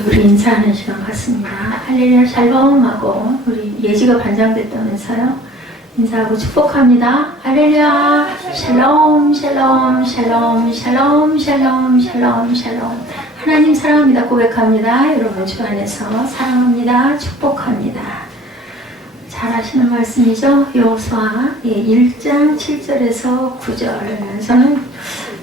우리 인사하는 시간 같습니다. 할렐루야 샬롬하고 우리 예지가 반장됐다면서요. 인사하고 축복합니다. 할렐루야 샬롬 샬롬 샬롬 샬롬 샬롬 샬롬 샬롬. 하나님 사랑합니다 고백합니다. 여러분 주 안에서 사랑합니다 축복합니다. 잘 아시는 말씀이죠. 여호수아 1장 7절에서 9절. 저는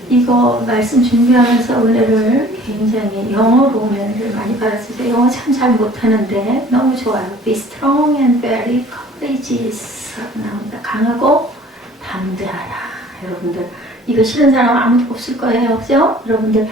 이거 말씀 준비하면서 은혜를 굉장히 영어로 은혜를 많이 받았어요. 영어 참 잘 못하는데 너무 좋아요. Be strong and very courageous 나옵니다. 강하고 담대하라. 여러분들 이거 싫은 사람 아무도 없을 거예요. 그죠? 여러분들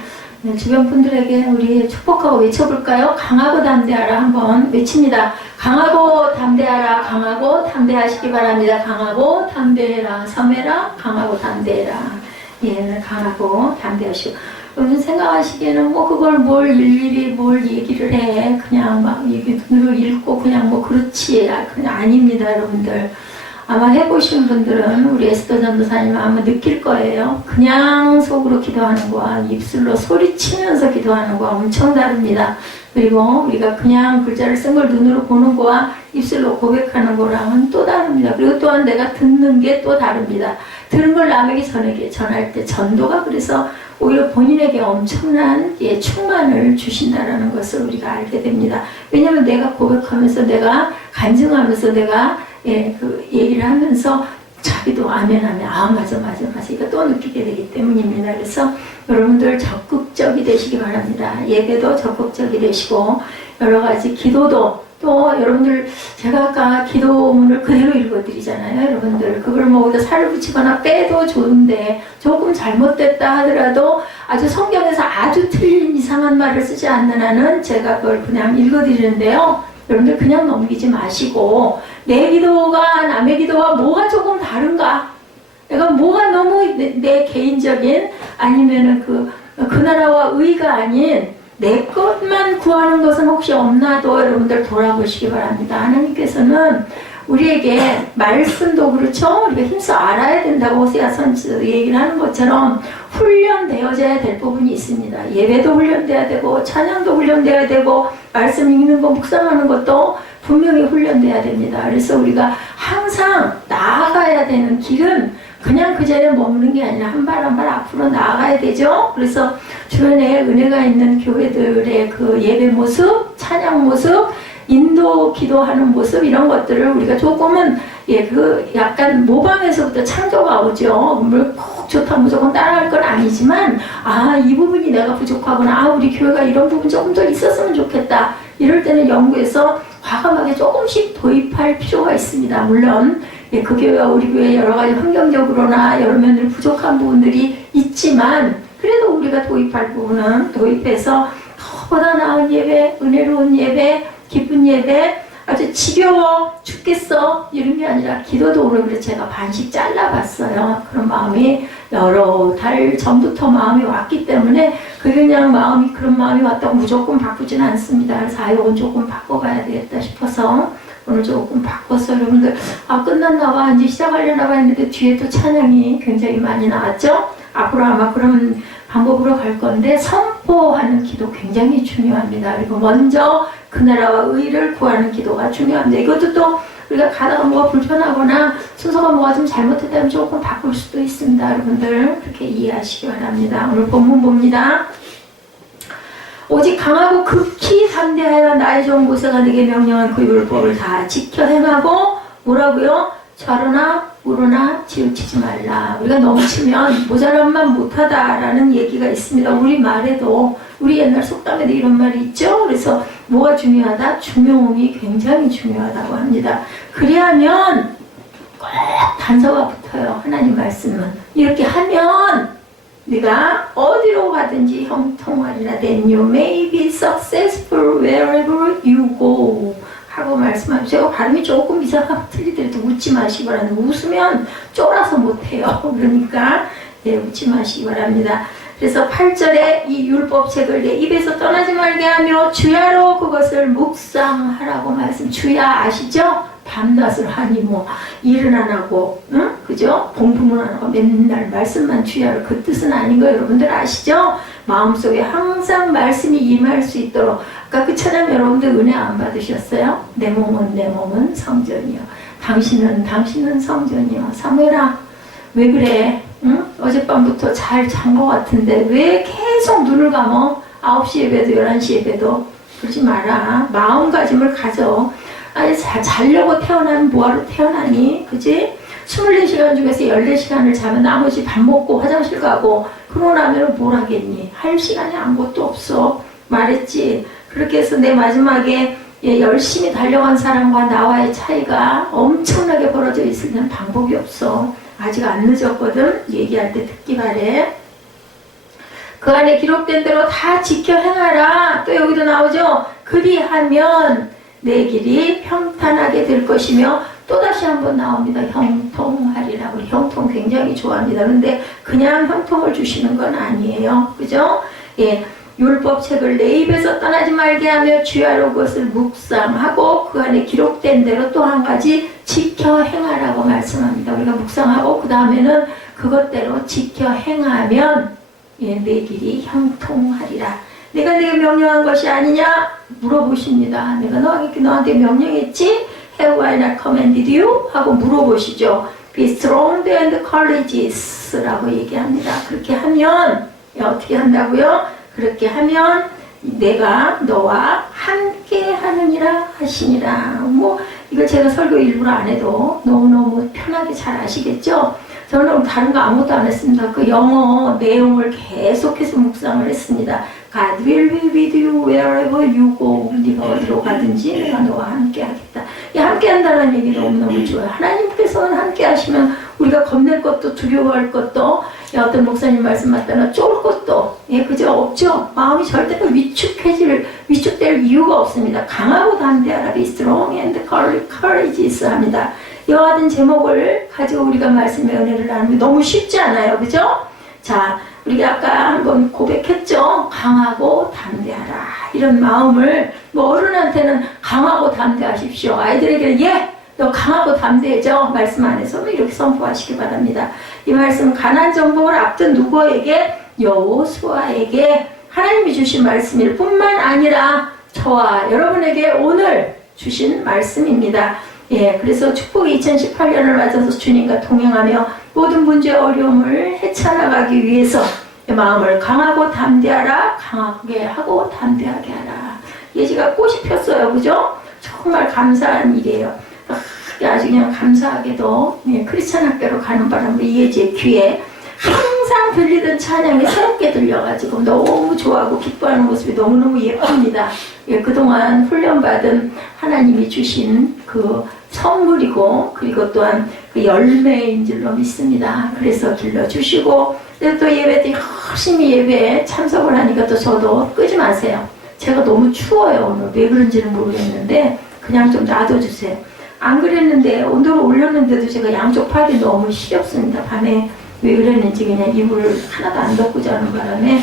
주변 분들에게 우리 축복하고 외쳐볼까요? 강하고 담대하라 한번 외칩니다. 강하고 담대하라. 강하고 담대하시기 바랍니다. 강하고 담대해라. 섬해라. 강하고 담대해라. 예, 강하고 담대하시고. 여러분 생각하시기에는 뭐 그걸 뭘 일일이 뭘 얘기를 해. 그냥 막 이게 눈으로 읽고 그냥 뭐 그렇지. 그냥 아닙니다, 여러분들. 아마 해보신 분들은 우리 에스더 전도사님 아마 느낄 거예요. 그냥 속으로 기도하는 거와 입술로 소리치면서 기도하는 거와 엄청 다릅니다. 그리고 우리가 그냥 글자를 쓴 걸 눈으로 보는 거와 입술로 고백하는 거랑은 또 다릅니다. 그리고 또한 내가 듣는 게 또 다릅니다. 들은 걸 남에게 전할 때 전도가 그래서 오히려 본인에게 엄청난 충만을 주신다라는 것을 우리가 알게 됩니다. 왜냐하면 내가 고백하면서 내가 간증하면서 내가 그 얘기를 하면서 자기도 아멘 맞아 이거 또 느끼게 되기 때문입니다. 그래서 여러분들 적극적이 되시기 바랍니다. 예배도 적극적이 되시고 여러 가지 기도도 또 여러분들 제가 아까 기도문을 그대로 읽어드리잖아요. 여러분들 그걸 뭐 어디다 살을 붙이거나 빼도 좋은데 조금 잘못됐다 하더라도 아주 성경에서 아주 틀린 이상한 말을 쓰지 않는 한은 제가 그걸 그냥 읽어드리는데요. 여러분들 그냥 넘기지 마시고 내 기도가 남의 기도와 뭐가 조금 다른가? 내가 뭐가 너무 내 개인적인 아니면은 그 나라와 의가 아닌 내 것만 구하는 것은 혹시 없나도 여러분들 돌아보시기 바랍니다. 하나님께서는 우리에게 말씀도 그렇죠. 우리가 힘써 알아야 된다고 호세아 선지자도 얘기를 하는 것처럼 훈련되어져야 될 부분이 있습니다. 예배도 훈련돼야 되고 찬양도 훈련돼야 되고 말씀 읽는 거 묵상하는 것도 분명히 훈련돼야 됩니다. 그래서 우리가 항상 나아가야 되는 길은 그냥 그 자리에 머무는 게 아니라 한 발 한 발 앞으로 나아가야 되죠. 그래서 주변에 은혜가 있는 교회들의 그 예배 모습, 찬양 모습, 인도 기도하는 모습 이런 것들을 우리가 조금은 그 약간 모방에서부터 창조가 오죠. 뭘 꼭 좋다 무조건 따라할 건 아니지만 이 부분이 내가 부족하구나. 우리 교회가 이런 부분 조금 더 있었으면 좋겠다. 이럴 때는 연구해서 과감하게 조금씩 도입할 필요가 있습니다. 물론 그 교회와 우리 교회 여러 가지 환경적으로나 여러 면으로 부족한 부분들이 있지만 그래도 우리가 도입할 부분은 도입해서 더보다 나은 예배, 은혜로운 예배, 기쁜 예배, 아주 지겨워 죽겠어 이런 게 아니라 기도도 오늘 그래서 제가 반씩 잘라봤어요. 그런 마음이 여러 달 전부터 마음이 왔기 때문에 그냥 마음이 그런 마음이 왔다고 무조건 바꾸진 않습니다. 그래서 이건 조금 바꿔봐야 되겠다 싶어서 오늘 조금 바꿔서 여러분들 끝났나 봐 이제 시작하려나 봐 했는데 뒤에 또 찬양이 굉장히 많이 나왔죠. 앞으로 아마 그런 방법으로 갈 건데 선포하는 기도 굉장히 중요합니다. 그리고 먼저 그 나라와 의를 구하는 기도가 중요합니다. 이것도 또 우리가 가다가 뭐가 불편하거나 순서가 뭐가 좀 잘못됐다면 조금 바꿀 수도 있습니다. 여러분들 그렇게 이해하시기 바랍니다. 오늘 본문 봅니다. 오직 강하고 극히 담대하여 나의 종 모세가 내게 명령한 그 율법을 다 지켜 행하고 뭐라고요? 좌로나 우로나 치우치지 말라. 우리가 넘치면 모자람만 못하다라는 얘기가 있습니다. 우리 말에도 우리 옛날 속담에도 이런 말이 있죠. 그래서 뭐가 중요하다? 중요함이 굉장히 중요하다고 합니다. 그리하면 꼭 단서가 붙어요. 하나님 말씀은 이렇게 하면 네가 어디로 가든지 형통하리라. Then you may be successful wherever you go. 하고 말씀하시고 제가 발음이 조금 이상하고 틀리더라도 웃지 마시기 바랍니다. 웃으면 쫄아서 못해요. 그러니까 웃지 마시기 바랍니다. 그래서 8절에 이 율법책을 내 입에서 떠나지 말게 하며 주야로 그것을 묵상하라고 말씀. 주야 아시죠? 밤낮을 하니 뭐 일은 안 하고, 응? 그죠? 공부는 안 하고 맨날 말씀만 취하러 그 뜻은 아닌 거 여러분들 아시죠? 마음속에 항상 말씀이 임할 수 있도록. 아까 그 찬양 여러분들 은혜 안 받으셨어요? 내 몸은 성전이요. 당신은 성전이요. 사무엘아, 왜 그래? 응? 어젯밤부터 잘 잔 것 같은데 왜 계속 눈을 감어? 9시 예배도 11시 예배도. 그러지 마라. 마음가짐을 가져. 아니, 자려고 태어나면 뭐하러 태어나니? 그지? 24시간 중에서 14시간을 자면 나머지 밥 먹고 화장실 가고 그러고 나면 뭘 하겠니? 할 시간이 아무것도 없어. 말했지? 그렇게 해서 내 마지막에 열심히 달려간 사람과 나와의 차이가 엄청나게 벌어져 있으면 방법이 없어. 아직 안 늦었거든. 얘기할 때 듣기 바래. 그 안에 기록된 대로 다 지켜 행하라. 또 여기도 나오죠. 그리하면 내 길이 평탄하게 될 것이며, 또다시 한번 나옵니다. 형통하리라고. 형통 굉장히 좋아합니다. 그런데 그냥 형통을 주시는 건 아니에요. 그죠? 예. 율법책을 내 입에서 떠나지 말게 하며 주야로 그것을 묵상하고 그 안에 기록된 대로 또 한 가지 지켜 행하라고 말씀합니다. 우리가 묵상하고 그 다음에는 그것대로 지켜 행하면 내 길이 형통하리라. 내가 내게 명령한 것이 아니냐? 물어보십니다. 내가 너한테 명령했지? Have I not commanded you? 하고 물어보시죠. Be strong and courageous 라고 얘기합니다. 그렇게 하면 어떻게 한다고요? 그렇게 하면 내가 너와 함께 하느니라 하시니라. 뭐 이걸 제가 설교 일부러 안 해도 너무너무 편하게 잘 아시겠죠? 저는 다른 거 아무것도 안 했습니다. 그 영어 내용을 계속해서 묵상을 했습니다. God will be with you wherever you go. 네가 어디로 가든지 내가 너와 함께 하겠다. 이 함께 한다는 얘기 너무너무 좋아요. 하나님께서는 함께 하시면 우리가 겁낼 것도 두려워할 것도 어떤 목사님 말씀 맞다나 쫄 것도 그저 없죠. 마음이 절대로 위축될 이유가 없습니다. 강하고 담대하라. Be strong and courageous 합니다. 이와 같은 제목을 가지고 우리가 말씀의 은혜를 나누는 게 너무 쉽지 않아요. 그죠? 자, 우리가 아까 한번 고백했죠. 강하고 담대하라. 이런 마음을 어른한테는 강하고 담대하십시오. 아이들에게는 너 강하고 담대해져. 말씀 안에서 이렇게 선포하시기 바랍니다. 이 말씀 가나안 정복을 앞둔 누구에게? 여호수아에게 하나님이 주신 말씀일 뿐만 아니라 저와 여러분에게 오늘 주신 말씀입니다. 그래서 축복의 2018년을 맞아서 주님과 동행하며 모든 문제 어려움을 헤쳐나가기 위해서 마음을 강하고 담대하라. 강하게 하고 담대하게 하라. 예지가 꽃이 폈어요. 그죠? 정말 감사한 일이에요. 아주 그냥 감사하게도 크리스찬 학교로 가는 바람에 이예지의 귀에 항상 들리던 찬양이 새롭게 들려가지고 너무 좋아하고 기뻐하는 모습이 너무너무 예쁩니다. 그동안 훈련받은 하나님이 주신 그 선물이고 그리고 또한 그 열매인 줄로 믿습니다. 그래서 길러주시고 또 예배 때 열심히 예배에 참석을 하니까 또 저도 끄지 마세요. 제가 너무 추워요. 오늘 왜 그런지는 모르겠는데 그냥 좀 놔둬주세요. 안 그랬는데 온도를 올렸는데도 제가 양쪽 팔이 너무 시렵습니다. 밤에 왜 그랬는지 그냥 이불을 하나도 안 덮고 자는 바람에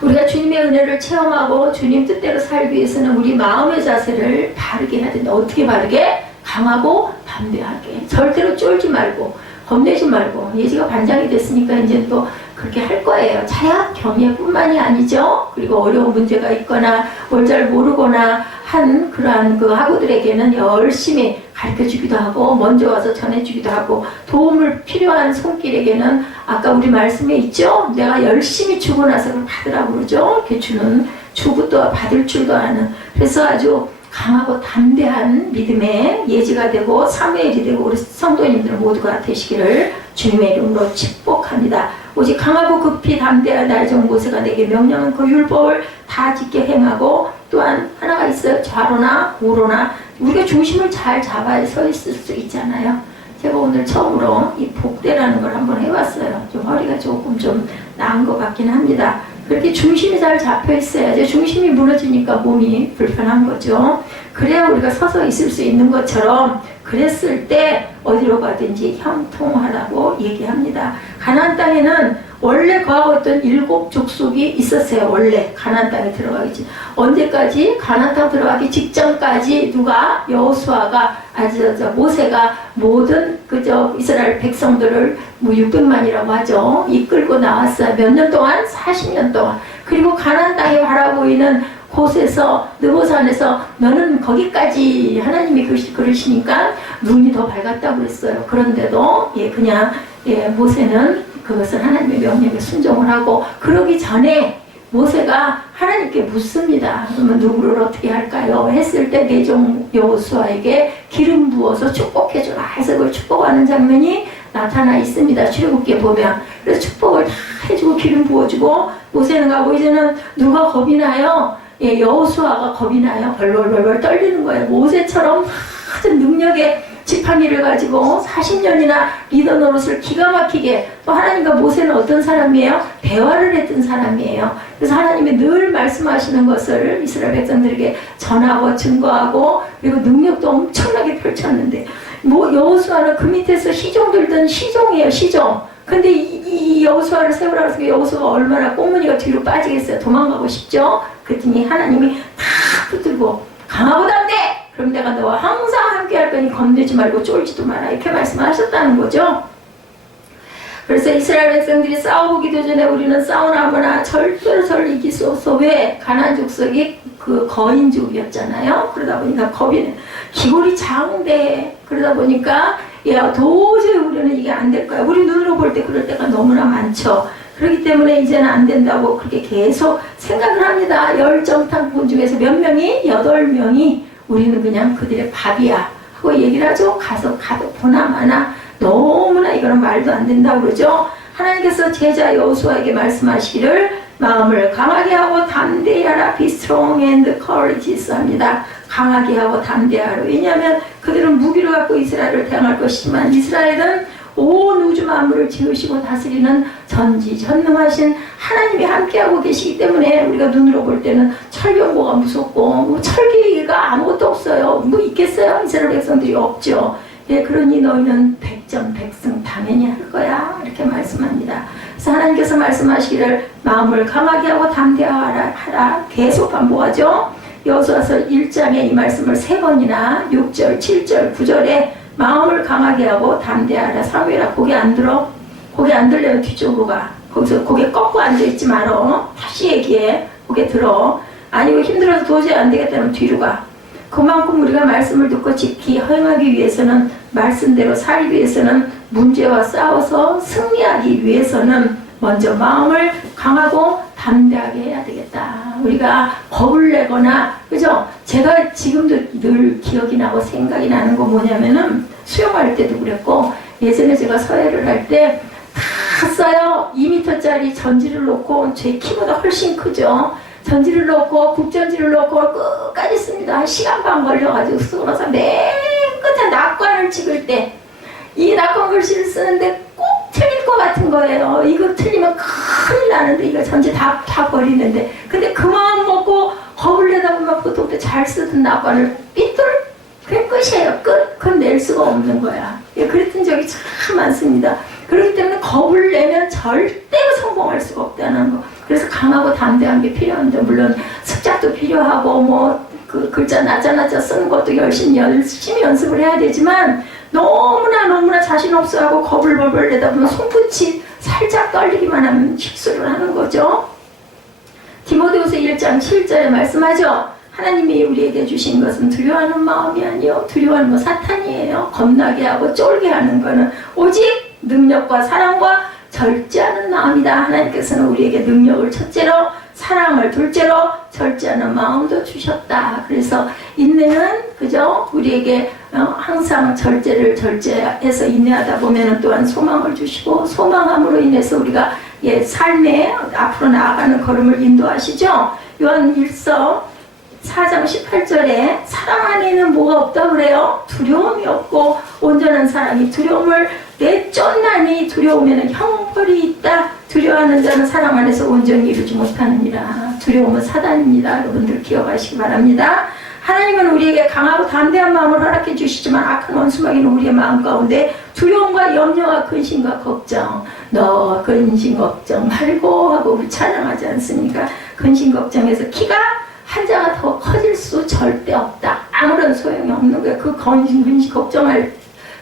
우리가 주님의 은혜를 체험하고 주님 뜻대로 살기 위해서는 우리 마음의 자세를 바르게 해야 된다. 어떻게 바르게? 강하고 담대하게. 절대로 쫄지 말고 겁내지 말고. 예지가 반장이 됐으니까 이제 또 그렇게 할 거예요. 차야 경례뿐만이 아니죠. 그리고 어려운 문제가 있거나 뭘 잘 모르거나 한 그러한 그 학우들에게는 열심히 가르쳐주기도 하고 먼저 와서 전해주기도 하고 도움을 필요한 손길에게는 아까 우리 말씀에 있죠. 내가 열심히 주고 나서 그걸 받으라고 그러죠. 이렇게 주고 또 받을 줄도 아는. 그래서 아주 강하고 담대한 믿음의 예지가 되고 사무엘이 되고 우리 성도님들 모두가 되시기를 주님의 이름으로 축복합니다. 오직 강하고 급히 담대한 나의 종 모세가 내게 명령한 그 율법을 다 지켜 행하고 또한 하나가 있어요. 좌로나 우로나 우리가 중심을 잘 잡아야 서 있을 수 있잖아요. 제가 오늘 처음으로 이 복대라는 걸 한번 해봤어요. 좀 허리가 조금 좀 나은 것 같긴 합니다. 그렇게 중심이 잘 잡혀 있어야지. 중심이 무너지니까 몸이 불편한 거죠. 그래야 우리가 서서 있을 수 있는 것처럼 그랬을 때 어디로 가든지 형통하라고 얘기합니다. 가나안 땅에는 원래 거하고 있던 7 족속이 있었어요. 원래 가나안 땅에 들어가기 전. 언제까지? 가나안 땅 들어가기 직전까지 누가? 여호수아가 모세가 모든 그저 이스라엘 백성들을 뭐 600만이라고 하죠. 이끌고 나왔어요. 몇 년 동안? 40년 동안. 그리고 가나안 땅에 바라보이는 곳에서 느보산에서 너는 거기까지 하나님이 그러시니까 눈이 더 밝았다고 그랬어요. 그런데도 그냥 모세는 그것을 하나님의 명령에 순종을 하고, 그러기 전에 모세가 하나님께 묻습니다. 그러면 누구를 어떻게 할까요? 했을 때 내 종 여호수아에게 기름 부어서 축복해주라 해서 그걸 축복하는 장면이 나타나 있습니다. 출애굽기에 보면. 그래서 축복을 다 해주고 기름 부어주고 모세는 가고, 이제는 누가 겁이 나요? 여호수아가 겁이 나요. 벌벌벌벌 떨리는 거예요. 모세처럼 모든 능력의 지팡이를 가지고 40년이나 리더 노릇을 기가 막히게, 또 하나님과 모세는 어떤 사람이에요? 대화를 했던 사람이에요. 그래서 하나님이 늘 말씀하시는 것을 이스라엘 백성들에게 전하고 증거하고, 그리고 능력도 엄청나게 펼쳤는데, 여호수아는 그 밑에서 시종 들던 시종이에요. 시종. 근데 이 여호수아를 세우라고 해서 여호수아가 얼마나 꽃무늬가 뒤로 빠지겠어요. 도망가고 싶죠. 그랬더니 하나님이 다 붙들고 강하고 담대! 그럼 내가 너와 항상 함께 할 거니 겁내지 말고 쫄지도 마라, 이렇게 말씀하셨다는 거죠. 그래서 이스라엘 백성들이 싸워보기도 전에 우리는 싸우나마나 절대로 저를 이길 수 없어. 왜? 가나안 족속이 그 거인족이었잖아요. 그러다 보니까 겁이 기골이 장대. 그러다 보니까 도저히 우리는 이게 안 될 거야. 우리 눈으로 볼 때 그럴 때가 너무나 많죠. 그렇기 때문에 이제는 안 된다고 그렇게 계속 생각을 합니다. 10정탐꾼 중에서 몇 명이? 8명이 우리는 그냥 그들의 밥이야 하고 얘기를 하죠. 가도 보나 마나 너무나 이거는 말도 안 된다고 그러죠. 하나님께서 제자 여호수아에게 말씀하시기를 마음을 강하게 하고 담대히 하라. Be strong and courageous 합니다. 강하게 하고 담대하라. 왜냐하면 그들은 무기를 갖고 이스라엘을 대항할 것이지만 이스라엘은 온 우주 만물을 지으시고 다스리는 전지전능하신 하나님이 함께하고 계시기 때문에 우리가 눈으로 볼 때는 철병거가 무섭고 철기가 아무것도 없어요. 있겠어요? 이스라엘 백성들이 없죠. 그러니 너희는 백전백승 당연히 할 거야, 이렇게 말씀합니다. 그래서 하나님께서 말씀하시기를 마음을 강하게 하고 담대하라 계속 반복하죠. 여호수아서 1장에 이 말씀을 3번이나 6절, 7절, 9절에 마음을 강하게 하고 담대하라. 사무엘아, 고개 안 들어? 고개 안 들려면 뒤쪽으로 가. 거기서 고개 꺾고 앉아있지 말어. 다시 얘기해. 고개 들어. 아니고 힘들어서 도저히 안 되겠다면 뒤로 가. 그만큼 우리가 말씀을 듣고 지키 허용하기 위해서는, 말씀대로 살기 위해서는, 문제와 싸워서 승리하기 위해서는 먼저 마음을 강하고 담대하게 해야 되겠다. 우리가 겁을 내거나, 그죠? 제가 지금도 늘 기억이 나고 생각이 나는 거 뭐냐면은 수영할 때도 그랬고, 예전에 제가 서해를 할 때 다 써요. 2m짜리 전지를 놓고, 제 키보다 훨씬 크죠. 전지를 놓고 국전지를 놓고 끝까지 씁니다. 1시간 반 걸려가지고 쓰고서 맨 끝에 낙관을 찍을 때 이 낙관 글씨를 쓰는데 꼭 틀릴 것 같은 거예요. 이거 틀리면 큰일 나는데, 이거 전지 다 버리는데, 근데 그 마음 먹고 겁을 내다 보면 보통 때 잘 쓰던 낙관을 삐뚤? 그게 끝이에요. 그건 낼 수가 없는 거야. 그랬던 적이 참 많습니다. 그렇기 때문에 겁을 내면 절대로 성공할 수가 없다는 거. 그래서 강하고 담대한 게 필요한데, 물론 습작도 필요하고 그 글자 낮아 쓰는 것도 열심히 연습을 해야 되지만, 너무나 자신 없어하고 겁을 벌벌 내다 보면 손끝이 살짝 떨리기만 하면 실수를 하는 거죠. 디모데후서 1장 7절에 말씀하죠. 하나님이 우리에게 주신 것은 두려워하는 마음이 아니요, 두려워하는 건 사탄이에요. 겁나게 하고 쫄게 하는 거는 오직 능력과 사랑과 절제하는 마음이다. 하나님께서는 우리에게 능력을 첫째로, 사랑을 둘째로, 절제하는 마음도 주셨다. 그래서 인내는, 그죠? 우리에게 항상 절제해서 인내하다 보면 또한 소망을 주시고, 소망함으로 인해서 우리가 삶에 앞으로 나아가는 걸음을 인도하시죠. 요한 1서 4장 18절에 사랑 안에는 뭐가 없다 그래요? 두려움이 없고 온전한 사랑이 두려움을 내쫓나니, 두려우면 형벌이 있다. 두려워하는 자는 사랑 안에서 온전히 이루지 못하느니라. 두려움은 사단입니다. 여러분들 기억하시기 바랍니다. 하나님은 우리에게 강하고 담대한 마음을 허락해 주시지만 악한 원수마귀는 우리의 마음 가운데 두려움과 염려와 근심과 걱정, 너 근심 걱정 말고 하고 우리 찬양하지 않습니까? 근심 걱정에서 키가 한 자가 더 커질 수 절대 없다. 아무런 소용이 없는 거예요. 그 근심 걱정할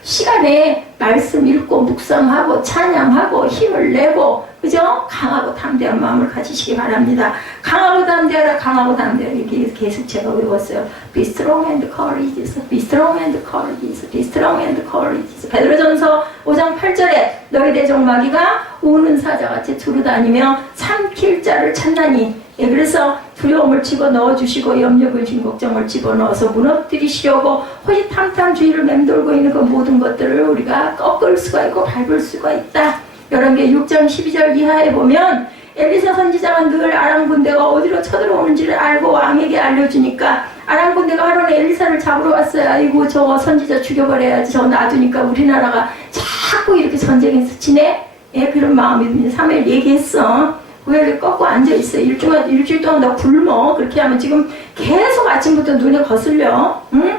시간에 말씀 읽고 묵상하고 찬양하고 힘을 내고, 그죠? 강하고 담대한 마음을 가지시기 바랍니다. 강하고 담대하라, 강하고 담대하라. 이렇게 계속 제가 외웠어요. Be strong and courageous, be strong and courageous, be strong and courageous. 베드로전서 5장 8절에 너희 대적 마귀가 우는 사자같이 두루다니며 삼킬 자를 찾나니. 예, 그래서 두려움을 집어넣어 주시고 염려, 근심, 걱정을 집어넣어서 무너뜨리시려고 호시탐탐 주위를 맴돌고 있는 그 모든 것들을 우리가 꺾을 수가 있고 밟을 수가 있다. 열왕기하 6장 12절 이하에 보면 엘리사 선지자가 늘 아람 군대가 어디로 쳐들어오는지를 알고 왕에게 알려주니까 아람 군대가 하루는 엘리사를 잡으러 왔어요. 아이고 저 선지자 죽여버려야지. 저 놔두니까 우리나라가 자꾸 이렇게 전쟁에서 지내? 예, 그런 마음이 3일 얘기했어. 왜 이렇게 꺾고 앉아있어? 일주일 동안 너 굶어. 그렇게 하면 지금 계속 아침부터 눈에 거슬려. 응?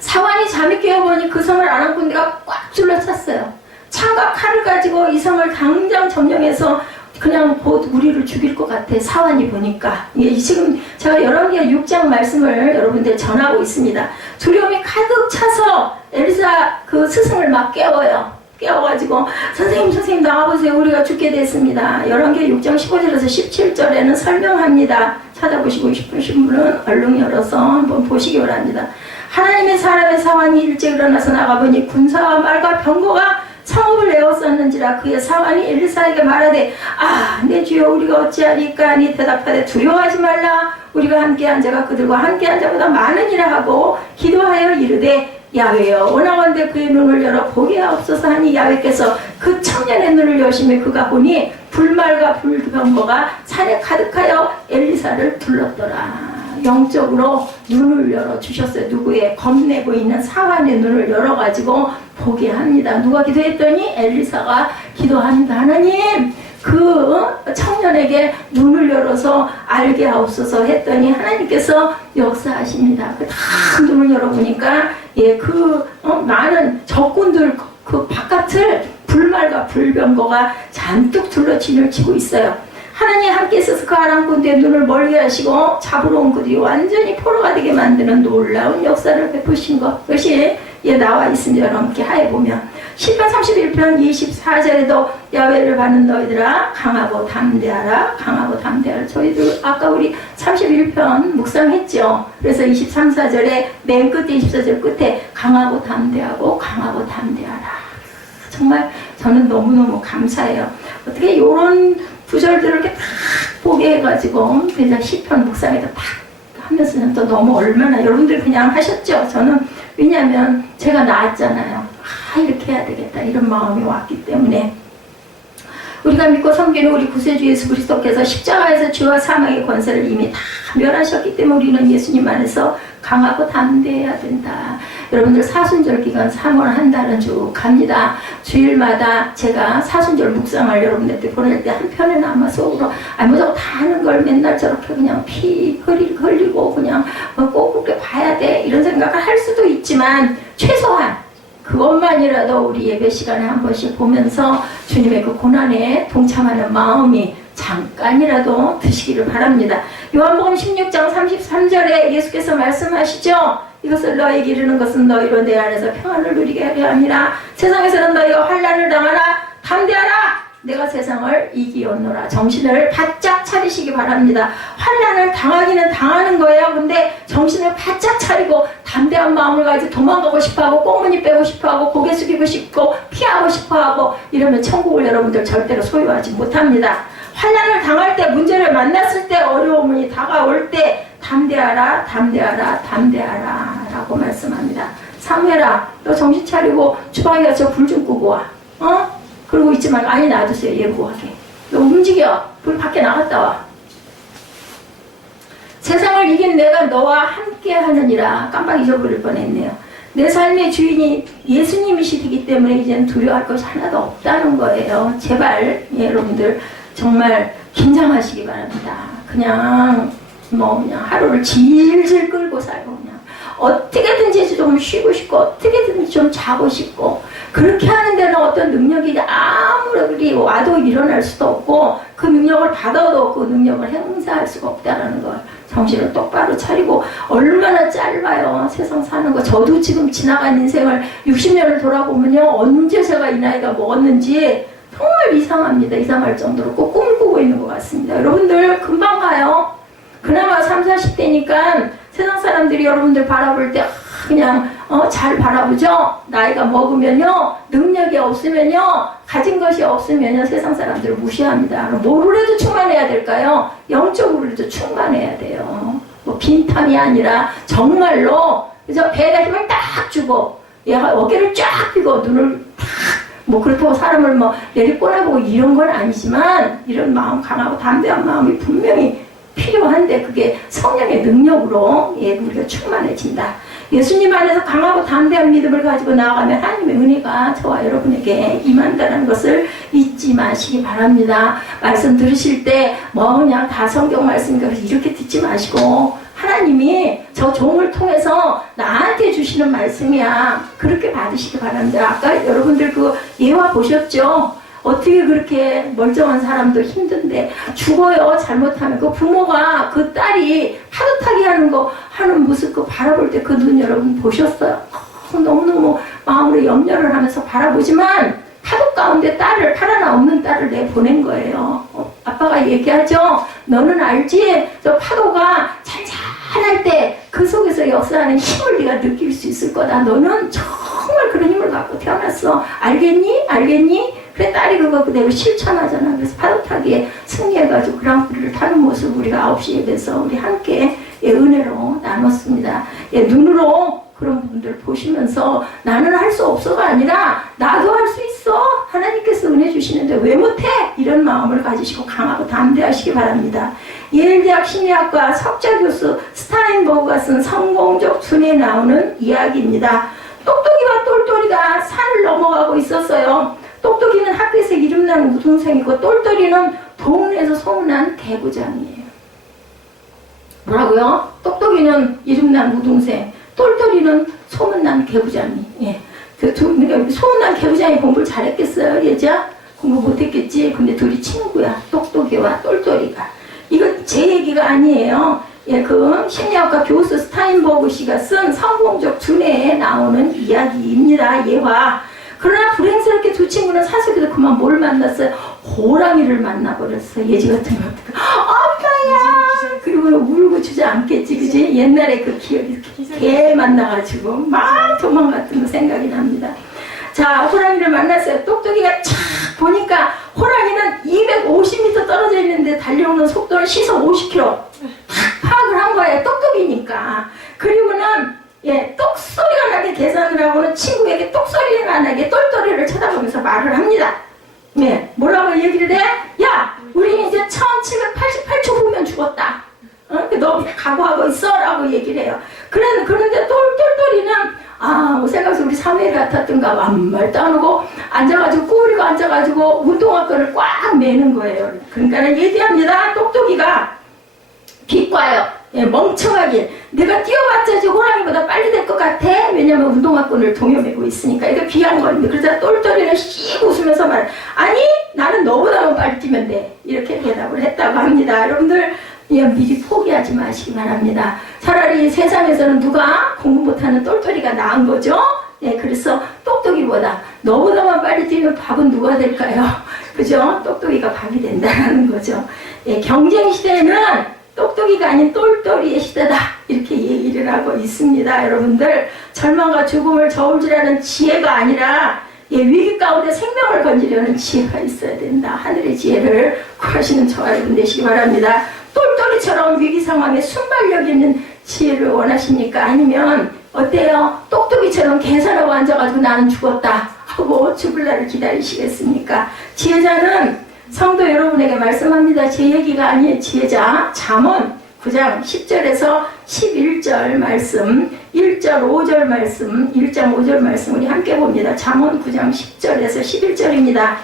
사환이 잠이 깨어보니 그 성을 아람 군대가 꽉 둘러찼어요. 창과 칼을 가지고 이 성을 당장 점령해서 그냥 곧 우리를 죽일 것 같아. 사환이 보니까. 지금 제가 열왕기하 6장 말씀을 여러분들 전하고 있습니다. 두려움이 가득 차서 엘리사 그 스승을 막 깨워요. 깨워가지고 선생님 나와보세요. 우리가 죽게 됐습니다. 열왕기하 6장 15절에서 17절에는 설명합니다. 찾아보시고 싶으신 분은 얼른 열어서 한번 보시기 바랍니다. 하나님의 사람의 사환이 일찍 일어나서 나가보니 군사와 말과 병거가 성읍을 내었었는지라. 그의 사환이 엘리사에게 말하되 내 주여 우리가 어찌하리까 하니 대답하되 두려워하지 말라. 우리가 함께한 자가 그들과 함께한 자보다 많으니라 하고 기도하여 이르되 야훼여 원하건대 그의 눈을 열어 보게 하옵소서 하니 야훼께서 그 청년의 눈을 여시며 그가 보니 불말과 불병거가 산에 가득하여 엘리사를 둘렀더라. 영적으로 눈을 열어주셨어요. 누구의 겁내고 있는 사환의 눈을 열어가지고 보게 합니다. 누가 기도했더니 엘리사가 기도합니다. 하나님 그 청년에게 눈을 열어서 알게 하옵소서 했더니 하나님께서 역사하십니다. 다 눈을 열어보니까 많은 적군들 그 바깥을 불말과 불병거가 잔뜩 둘러치고 있어요. 하나님 함께 있어서 그 아람 군대의 눈을 멀게 하시고 잡으러 온 그들이 완전히 포로가 되게 만드는 놀라운 역사를 베푸신 것것이 나와 있습니다. 여러분께 하에 보면 시편 31편 24절에도 야훼를 받는 너희들아 강하고 담대하라. 강하고 담대하라. 저희들 아까 우리 31편 묵상했죠. 그래서 23, 4절에 맨 끝에 24절 끝에 강하고 담대하고 강하고 담대하라. 정말 저는 너무너무 감사해요. 어떻게 이런 구절들을 이렇게 딱 보게 해가지고 그냥 시편 묵상에다 딱 하면서는 또 너무 얼마나 여러분들 그냥 하셨죠. 저는 왜냐하면 제가 나았잖아요. 이렇게 해야 되겠다 이런 마음이 왔기 때문에 우리가 믿고 섬기는 우리 구세주 예수 그리스도께서 십자가에서 죄와 사망의 권세를 이미 다 멸하셨기 때문에 우리는 예수님 안에서 강하고 담대해야 된다. 여러분들 사순절 기간 3월 한 달은 쭉 갑니다. 주일마다 제가 사순절 묵상을 여러분들한테 보낼 때 한 편에 남아 속으로 뭐저거 다 하는 걸 맨날 저렇게 그냥 피 흘리고 그냥 꼭 그렇게 봐야 돼 이런 생각을 할 수도 있지만 최소한 그것만이라도 우리 예배 시간에 한 번씩 보면서 주님의 그 고난에 동참하는 마음이 잠깐이라도 드시기를 바랍니다. 요한복음 16장 33절에 예수께서 말씀하시죠. 이것을 너에게 이르는 것은 너희로 내 안에서 평안을 누리게 하려 함이라. 세상에서는 너희가 환난을 당하라. 담대하라. 내가 세상을 이기었노라. 정신을 바짝 차리시기 바랍니다. 환난을 당하기는 당하는 거예요. 근데 정신을 바짝 차리고 담대한 마음을 가지고 도망가고 싶어하고 꽁무니 빼고 싶어하고 고개 숙이고 싶고 피하고 싶어하고 이러면 천국을 여러분들 절대로 소유하지 못합니다. 환난을 당할 때 문제를 만났을 때 어려움이 다가올 때 담대하라 담대하라 담대하라 라고 말씀합니다. 사무엘아 너 정신 차리고 주방에 가서 불 좀 끄고 와. 그러고 있지 말고 아니 놔두세요. 예고하게. 너 움직여. 불 밖에 나갔다 와. 세상을 이긴 내가 너와 함께 하느니라. 깜빡 잊어버릴 뻔했네요. 내 삶의 주인이 예수님이시기 때문에 이제는 두려워할 것이 하나도 없다는 거예요. 제발 여러분들 정말 긴장하시기 바랍니다. 그냥 뭐 그냥 하루를 질질 끌고 살고 그냥 어떻게든지 좀 쉬고 싶고 어떻게든지 좀 자고 싶고 그렇게 하는 데는 어떤 능력이 아무리 와도 일어날 수도 없고 그 능력을 받아도 그 능력을 행사할 수가 없다는 걸 정신을 똑바로 차리고 얼마나 짧아요 세상 사는 거. 저도 지금 지나간 인생을 60년을 돌아보면요 언제 제가 이 나이가 먹었는지 정말 이상합니다. 이상할 정도로 꼭 꿈을 꾸고 있는 것 같습니다. 여러분들 금방 가요. 그나마 30, 40대니까 세상 사람들이 여러분들 바라볼 때 그냥 잘 바라보죠. 나이가 먹으면요 능력이 없으면요 가진 것이 없으면요 세상 사람들을 무시합니다. 뭐로라도 충만해야 될까요? 영적으로라도 충만해야 돼요. 뭐 빈탐이 아니라 정말로 그래서 배에다 힘을 딱 주고 얘가 어깨를 쫙 펴고 눈을 탁 뭐 그렇다고 사람을 뭐 내리꼬라보고 이런 건 아니지만 이런 마음 강하고 담대한 마음이 분명히 필요한데 그게 성령의 능력으로 우리가 충만해진다. 예수님 안에서 강하고 담대한 믿음을 가지고 나아가면 하나님의 은혜가 저와 여러분에게 임한다는 것을 잊지 마시기 바랍니다. 말씀 들으실 때 뭐 그냥 다 성경 말씀이니까 이렇게 듣지 마시고 하나님이 저 종을 통해서 나한테 주시는 말씀이야. 그렇게 받으시기 바랍니다. 아까 여러분들 그 예화 보셨죠? 어떻게 그렇게 멀쩡한 사람도 힘든데 죽어요. 잘못하면 그 부모가 그 딸이 파도 타기 하는 모습 그 바라볼 때 그 눈 여러분 보셨어요? 너무너무 마음으로 염려를 하면서 바라보지만 파도 가운데 딸을 파라나 없는 딸을 내보낸 거예요. 아빠가 얘기하죠. 너는 알지? 저 파도가 잔잔할 때 그 속에서 역사하는 힘을 네가 느낄 수 있을 거다. 너는 정말 그런 힘을 갖고 태어났어. 알겠니? 알겠니? 그래 딸이 그거 그대로 실천하잖아. 그래서 파도 타기에 승리해가지고 그랑프리를 타는 모습 우리가 9시 예배에서 우리 함께 은혜로 나눴습니다. 눈으로 그런 분들 보시면서 나는 할 수 없어가 아니라 나도 할 수 있어. 하나님께서 은혜 주시는데 왜 못해? 이런 마음을 가지시고 강하고 담대하시기 바랍니다. 예일대학 심리학과 석좌교수 스타인버그가 쓴 성공적 순에 나오는 이야기입니다. 똑똑이와 똘똘이가 산을 넘어가고 있었어요. 똑똑이는 학교에서 이름난 우등생이고 똘똘이는 동네에서 소문난 개구장이에요. 뭐라고요? 똑똑이는 이름난 우등생, 똘똘이는 소문난 개구장이. 예. 소문난 개구장이 공부를 잘했겠어요? 얘자? 공부 못했겠지? 근데 둘이 친구야. 똑똑이와 똘똘이가. 이건 제 얘기가 아니에요. 예, 그 심리학과 교수 스타인버그 씨가 쓴 성공적 두뇌에 나오는 이야기입니다. 예화. 그러나 불행스럽게 두 친구는 사석에서 그만 뭘 만났어요? 호랑이를 만나버렸어요. 예지 같은 거. 아빠야! 그리고 울고 주저앉겠지, 그지? 옛날에 그 기억이 개 만나가지고 막 도망갔던 거 생각이 납니다. 자, 호랑이를 만났어요. 똑똑이가 착 보니까 호랑이는 250m 떨어져 있는데 달려오는 속도는 시속 50km. 탁 파악을 한 거예요. 똑똑이니까. 그리고는 똑소리가 나게 계산을 하고는 친구에게 똑소리가 나게 똘똘이를 쳐다보면서 말을 합니다. 뭐라고 얘기를 해? 야, 우리 이제 1788초 후면 죽었다. 너 각오하고 있어? 라고 얘기를 해요. 그런데 똘똘이는 생각해서 우리 사무엘 같았던가 아무 말도 안 하고 앉아가지고 꼬리고 앉아가지고 운동화끈을 꽉 매는 거예요. 그러니까 얘기합니다. 똑똑이가 비과요. 멍청하게 내가 뛰어봤자 호랑이보다 빨리 될 것 같아. 왜냐면 운동화끈을 동여매고 있으니까. 이거 비양거리인데 그러자 똘똘이는 씩 웃으면서 아니 나는 너보다만 빨리 뛰면 돼. 이렇게 대답을 했다고 합니다. 여러분들 미리 포기하지 마시기 바랍니다. 차라리 세상에서는 누가 공부 못하는 똘똘이가 나은 거죠. 그래서 똑똑이보다 너보다만 빨리 뛰면 밥은 누가 될까요? 그죠? 똑똑이가 밥이 된다는 거죠. 경쟁 시대에는 똑똑이가 아닌 똘똘이의 시대다. 이렇게 얘기를 하고 있습니다. 여러분들 절망과 죽음을 저울질하는 지혜가 아니라 위기 가운데 생명을 건지려는 지혜가 있어야 된다. 하늘의 지혜를 구하시는 저와 여러분 되시기 바랍니다. 똘똘이처럼 위기 상황에 순발력 있는 지혜를 원하십니까? 아니면 어때요? 똑똑이처럼 계산하고 앉아가지고 나는 죽었다 하고 죽을 날을 기다리시겠습니까? 지혜자는 성도 여러분에게 말씀합니다. 제 얘기가 아니에요. 지혜자 잠언 9장 10절에서 11절 말씀 1절 5절 말씀 1장 5절 말씀 우리 함께 봅니다. 잠언 9장 10절에서 11절입니다.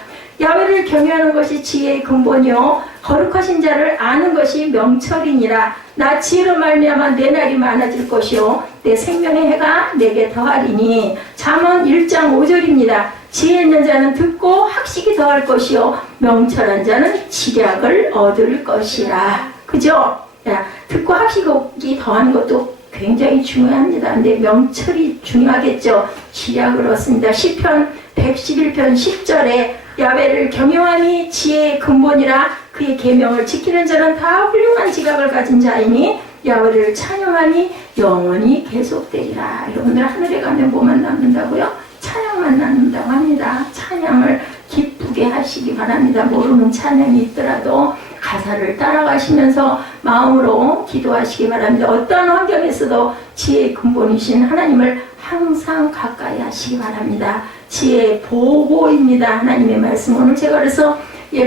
야훼를 경외하는 것이 지혜의 근본이요 거룩하신 자를 아는 것이 명철이니라. 나 지혜로 말미암아 내 날이 많아질 것이요 내 생명의 해가 내게 더하리니. 잠언 1장 5절입니다. 지혜 있는 자는 듣고 학식이 더할 것이요 명철한 자는 지략을 얻을 것이라. 그죠? 야, 듣고 학식이 더하는 것도 굉장히 중요합니다. 근데 명철이 중요하겠죠. 지략을 얻습니다. 시편 111편 10절에 야훼를 경외함이 지혜의 근본이라. 그의 계명을 지키는 자는 다 훌륭한 지각을 가진 자이니 야훼를 찬양함이 영원히 계속되리라. 여러분들 하늘에 가면 뭐만 남는다고요? 찬양만 남는다고 합니다. 찬양을 기쁘게 하시기 바랍니다. 모르는 찬양이 있더라도 가사를 따라가시면서 마음으로 기도하시기 바랍니다. 어떠한 환경에서도 지혜의 근본이신 하나님을 항상 가까이 하시기 바랍니다. 지혜의 보고입니다. 하나님의 말씀. 오늘 제가 그래서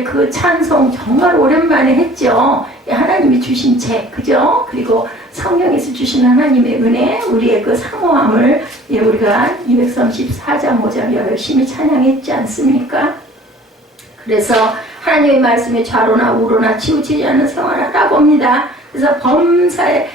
그 찬송 정말 오랜만에 했죠. 하나님이 주신 책, 그죠? 그리고 성령에서 주신 하나님의 은혜, 우리의 그 사모함을 우리가 234장 5장 열심히 찬양했지 않습니까? 그래서 하나님의 말씀에 좌로나 우로나 치우치지 않는 생활을 하라고 합니다. 그래서 범사에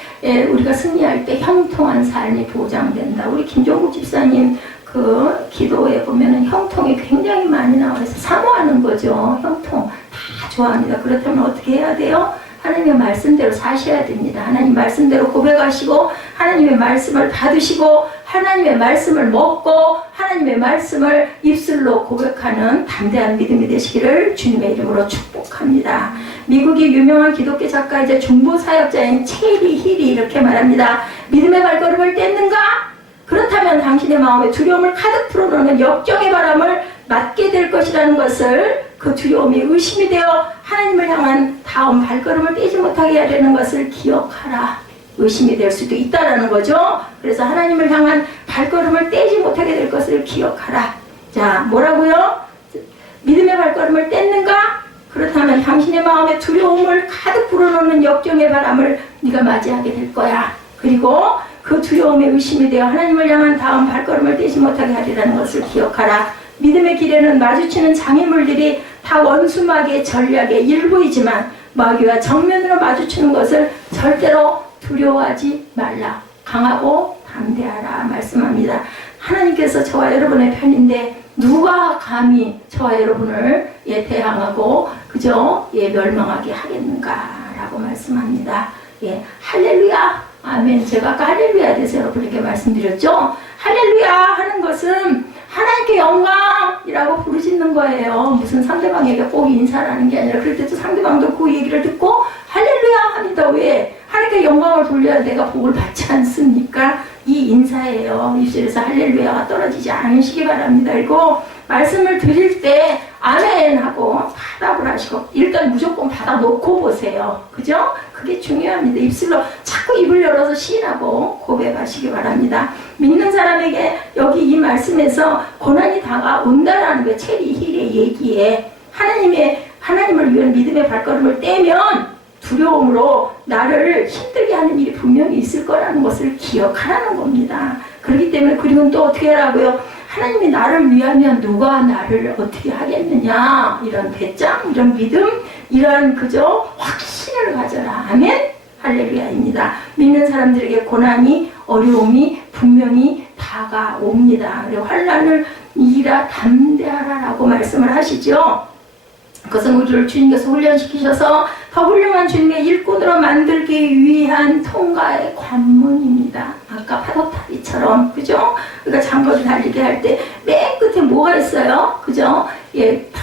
우리가 승리할 때 형통한 삶이 보장된다. 우리 김종국 집사님 그 기도에 보면은 형통이 굉장히 많이 나와서 사모하는 거죠. 형통 다 좋아합니다. 그렇다면 어떻게 해야 돼요? 하나님의 말씀대로 사셔야 됩니다. 하나님 말씀대로 고백하시고 하나님의 말씀을 받으시고 하나님의 말씀을 먹고 하나님의 말씀을 입술로 고백하는 담대한 믿음이 되시기를 주님의 이름으로 축복합니다. 미국의 유명한 기독교 작가이자 중보사역자인 체리 힐이 이렇게 말합니다. 믿음의 발걸음을 뗐는가? 그렇다면 당신의 마음에 두려움을 가득 풀어놓는 역정의 바람을 맞게 될 것이라는 것을, 그 두려움이 의심이 되어 하나님을 향한 다음 발걸음을 떼지 못하게 하려는 것을 기억하라. 의심이 될 수도 있다라는 거죠. 그래서 하나님을 향한 발걸음을 떼지 못하게 될 것을 기억하라. 자, 뭐라고요? 믿음의 발걸음을 뗐는가? 그렇다면 당신의 마음에 두려움을 가득 불어넣는 역정의 바람을 네가 맞이하게 될 거야. 그리고 그 두려움에 의심이 되어 하나님을 향한 다음 발걸음을 떼지 못하게 하리라는 것을 기억하라. 믿음의 길에는 마주치는 장애물들이 다 원수마귀의 전략의 일부이지만 마귀와 정면으로 마주치는 것을 절대로 두려워하지 말라. 강하고 담대하라 말씀합니다. 하나님께서 저와 여러분의 편인데 누가 감히 저와 여러분을 대항하고 그저 멸망하게 하겠는가라고 말씀합니다. 할렐루야. 아멘. 제가 아까 할렐루야 대해서 여러분에게 말씀드렸죠. 할렐루야 하는 것은 하나님께 영광이라고 부르짖는 거예요. 무슨 상대방에게 꼭 인사를 하는 게 아니라 그럴 때도 상대방도 그 얘기를 듣고 할렐루야 합니다. 왜? 하나님께 영광을 돌려야 내가 복을 받지 않습니까? 이 인사예요. 입술에서 할렐루야가 떨어지지 않으시기 바랍니다. 그리고 말씀을 드릴 때 아멘 하고 받아을 하시고 일단 무조건 받아놓고 보세요. 그죠? 그게 중요합니다. 입술로 자꾸 입을 열어서 시인하고 고백하시기 바랍니다. 믿는 사람에게 여기 이 말씀에서 고난이 다가온다라는 게 체리 힐의 얘기에 하나님을 위한 믿음의 발걸음을 떼면 두려움으로 나를 힘들게 하는 일이 분명히 있을 거라는 것을 기억하라는 겁니다. 그렇기 때문에 그리고 또 어떻게 하라고요? 하나님이 나를 위하면 누가 나를 어떻게 하겠느냐. 이런 배짱, 이런 믿음, 이런 그저 확신을 가져라. 아멘? 할렐루야입니다. 믿는 사람들에게 고난이, 어려움이 분명히 다가옵니다. 그리고 환난을 이기라 담대하라라고 말씀을 하시죠. 그것은 우리를 주님께서 훈련시키셔서 더 훌륭한 주님의 일꾼으로 만들기 위한 통과의 관문입니다. 아까 파도타기처럼, 그죠? 그러니까 장거리 달리기 할 때 맨 끝에 뭐가 있어요? 그죠? 딱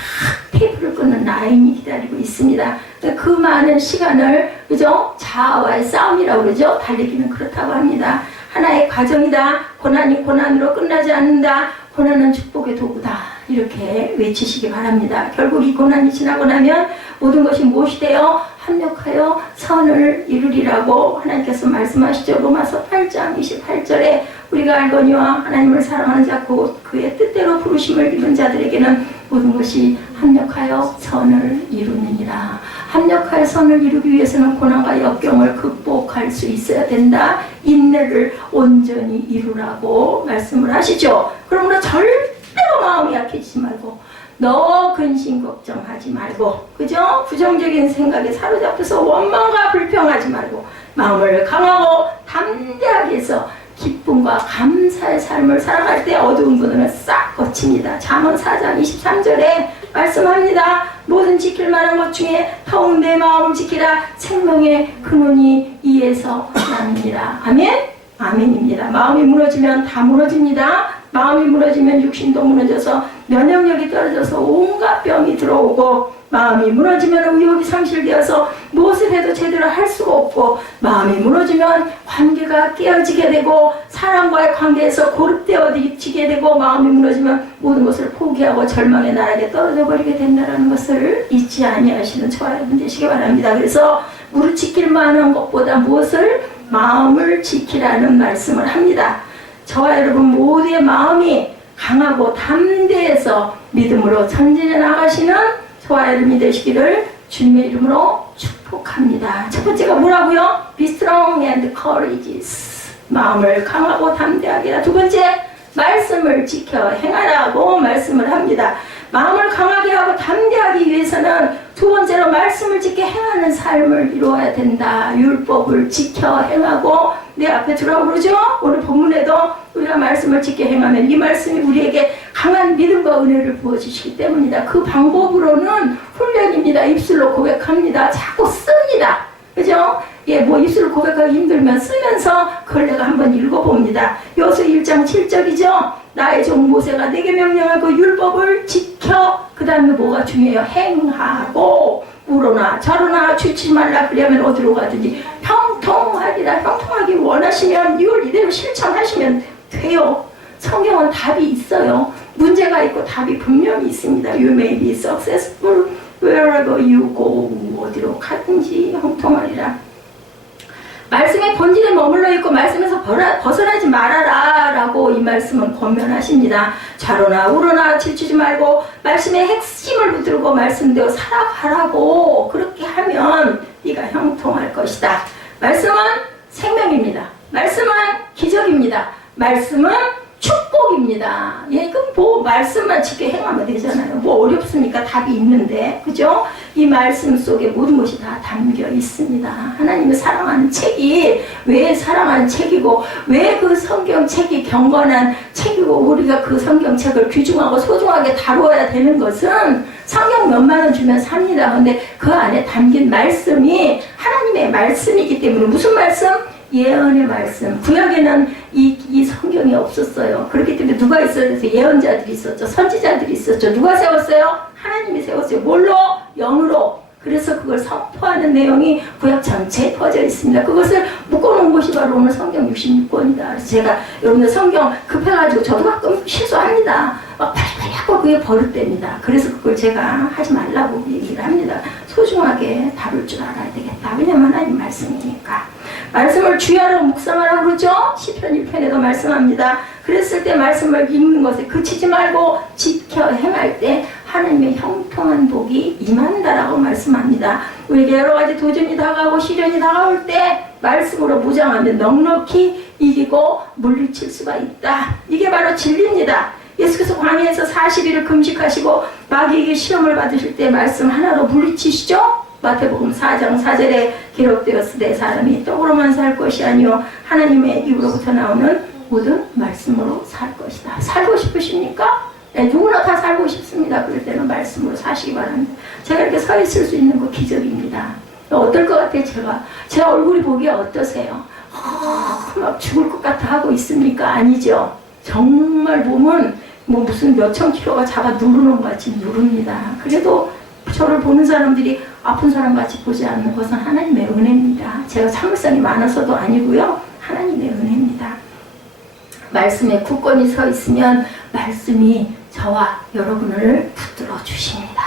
테이프를 끊는 라인이 기다리고 있습니다. 그 많은 시간을, 그죠? 자아와의 싸움이라고 그러죠? 달리기는 그렇다고 합니다. 하나의 과정이다. 고난이 고난으로 끝나지 않는다. 고난은 축복의 도구다. 이렇게 외치시기 바랍니다. 결국 이 고난이 지나고 나면 모든 것이 무엇이 되어 합력하여 선을 이루리라고 하나님께서 말씀하시죠. 로마서 8장 28절에 우리가 알거니와 하나님을 사랑하는 자 곧 그의 뜻대로 부르심을 입은 자들에게는 모든 것이 합력하여 선을 이루느니라. 합력하여 선을 이루기 위해서는 고난과 역경을 극복할 수 있어야 된다. 인내를 온전히 이루라고 말씀을 하시죠. 그러므로 절대로 마음이 약해지지 말고 너 근심 걱정하지 말고, 그죠? 부정적인 생각에 사로잡혀서 원망과 불평하지 말고 마음을 강하고 담대하게 해서 기쁨과 감사의 삶을 살아갈 때 어두운 그늘은 싹 거칩니다. 잠언 4장 23절에 말씀합니다. 모든 지킬 만한 것 중에 더욱 내 마음을 지키라. 생명의 근원이 이에서 납니다. 아멘? 아멘입니다. 마음이 무너지면 다 무너집니다. 마음이 무너지면 육신도 무너져서 면역력이 떨어져서 온갖 병이 들어오고, 마음이 무너지면 의욕이 상실되어서 무엇을 해도 제대로 할 수가 없고, 마음이 무너지면 관계가 깨어지게 되고 사람과의 관계에서 고립되어지게 되고, 마음이 무너지면 모든 것을 포기하고 절망의 나락에 떨어져 버리게 된다는 것을 잊지 아니하시는 저와 여러분 되시기 바랍니다. 그래서 무릇 지킬 만한 것보다 무엇을? 마음을 지키라는 말씀을 합니다. 저와 여러분 모두의 마음이 강하고 담대해서 믿음으로 전진해 나가시는 저와 여러분이 되시기를 주님의 이름으로 축복합니다. 첫 번째가 뭐라고요? Be strong and courageous. 마음을 강하고 담대하게 하라. 두 번째, 말씀을 지켜 행하라고 말씀을 합니다. 마음을 강하게 하고 담대하기 위해서는 두 번째로 말씀을 지켜 행하는 삶을 이루어야 된다. 율법을 지켜 행하고 내 앞에 들어오고 그러죠? 오늘 본문에도 우리가 말씀을 지켜 행하면 이 말씀이 우리에게 강한 믿음과 은혜를 부어주시기 때문이다. 그 방법으로는 훈련입니다. 입술로 고백합니다. 자꾸 씁니다. 그죠? 예, 뭐 입술로 고백하기 힘들면 쓰면서 그걸 내가 한번 읽어봅니다. 여호수아 1장 7절이죠. 나의 종 모세가 내게 명령한 그 율법을 지켜, 그 다음에 뭐가 중요해요? 행하고, 우로나 저로나 주치 말라. 그러면 어디로 가든지 형통하리라. 형통하기 원하시면 이걸 이대로 실천하시면 돼요. 성경은 답이 있어요. 문제가 있고 답이 분명히 있습니다. You may be successful wherever you go. 어디로 가든지 형통하리라. 말씀의 본질에 머물러 있고 말씀에서 벗어나지 말아라 라고 이 말씀은 권면하십니다. 좌로나 우로나 질주지 말고 말씀의 핵심을 붙들고 말씀대로 살아가라고. 그렇게 하면 네가 형통할 것이다. 말씀은 생명입니다. 말씀은 기적입니다. 말씀은 축복입니다. 예, 그럼 뭐 말씀만 지켜 행하면 되잖아요. 뭐 어렵습니까? 답이 있는데, 그죠? 이 말씀 속에 모든 것이 다 담겨 있습니다. 하나님을 사랑하는 책이 왜 사랑하는 책이고, 왜 그 성경책이 경건한 책이고, 우리가 그 성경책을 귀중하고 소중하게 다루어야 되는 것은 성경 몇만 원 주면 삽니다. 근데 그 안에 담긴 말씀이 하나님의 말씀이기 때문에. 무슨 말씀? 예언의 말씀. 구약에는 이 성경이 없었어요. 그렇기 때문에 누가 있어요? 예언자들이 있었죠. 선지자들이 있었죠. 누가 세웠어요? 하나님이 세웠어요. 뭘로? 영으로. 그래서 그걸 선포하는 내용이 구약 전체에 퍼져 있습니다. 그것을 묶어놓은 것이 바로 오늘 성경 66권이다. 그래서 제가 여러분들 성경 급해가지고 저도 가끔 실수합니다. 막 빨리빨리 하고 그게 버릇됩니다. 그래서 그걸 제가 하지 말라고 얘기를 합니다. 소중하게 다룰 줄 알아야 되겠다. 왜냐면 하나님 말씀이니까. 말씀을 주야로 묵상하라고 그러죠? 시편 1편에도 말씀합니다. 그랬을 때 말씀을 읽는 것에 그치지 말고 지켜 행할 때 하나님의 형통한 복이 임한다라고 말씀합니다. 우리에게 여러 가지 도전이 다가오고 시련이 다가올 때 말씀으로 무장하면 넉넉히 이기고 물리칠 수가 있다. 이게 바로 진리입니다. 예수께서 광야에서 40일을 금식하시고 마귀에게 시험을 받으실 때 말씀 하나로 물리치시죠? 마태복음 4장 4절에 기록되었으되 사람이 떡으로만 살 것이 아니요 하나님의 입으로부터 나오는 모든 말씀으로 살 것이다. 살고 싶으십니까? 네, 누구나 다 살고 싶습니다. 그럴 때는 말씀으로 사시기 바랍니다. 제가 이렇게 서 있을 수 있는 거 기적입니다. 어떨 것 같아요? 제 얼굴이 보기에 어떠세요? 막 죽을 것 같아 하고 있습니까? 아니죠. 정말 몸은 뭐 무슨 몇천 킬로가 잡아 누르는 것 같이 누릅니다. 그래도 저를 보는 사람들이 아픈 사람 같이 보지 않는 것은 하나님의 은혜입니다. 제가 참을성이 많아서도 아니고요. 하나님의 은혜입니다. 말씀에 굳건히 서 있으면 말씀이 저와 여러분을 붙들어 주십니다.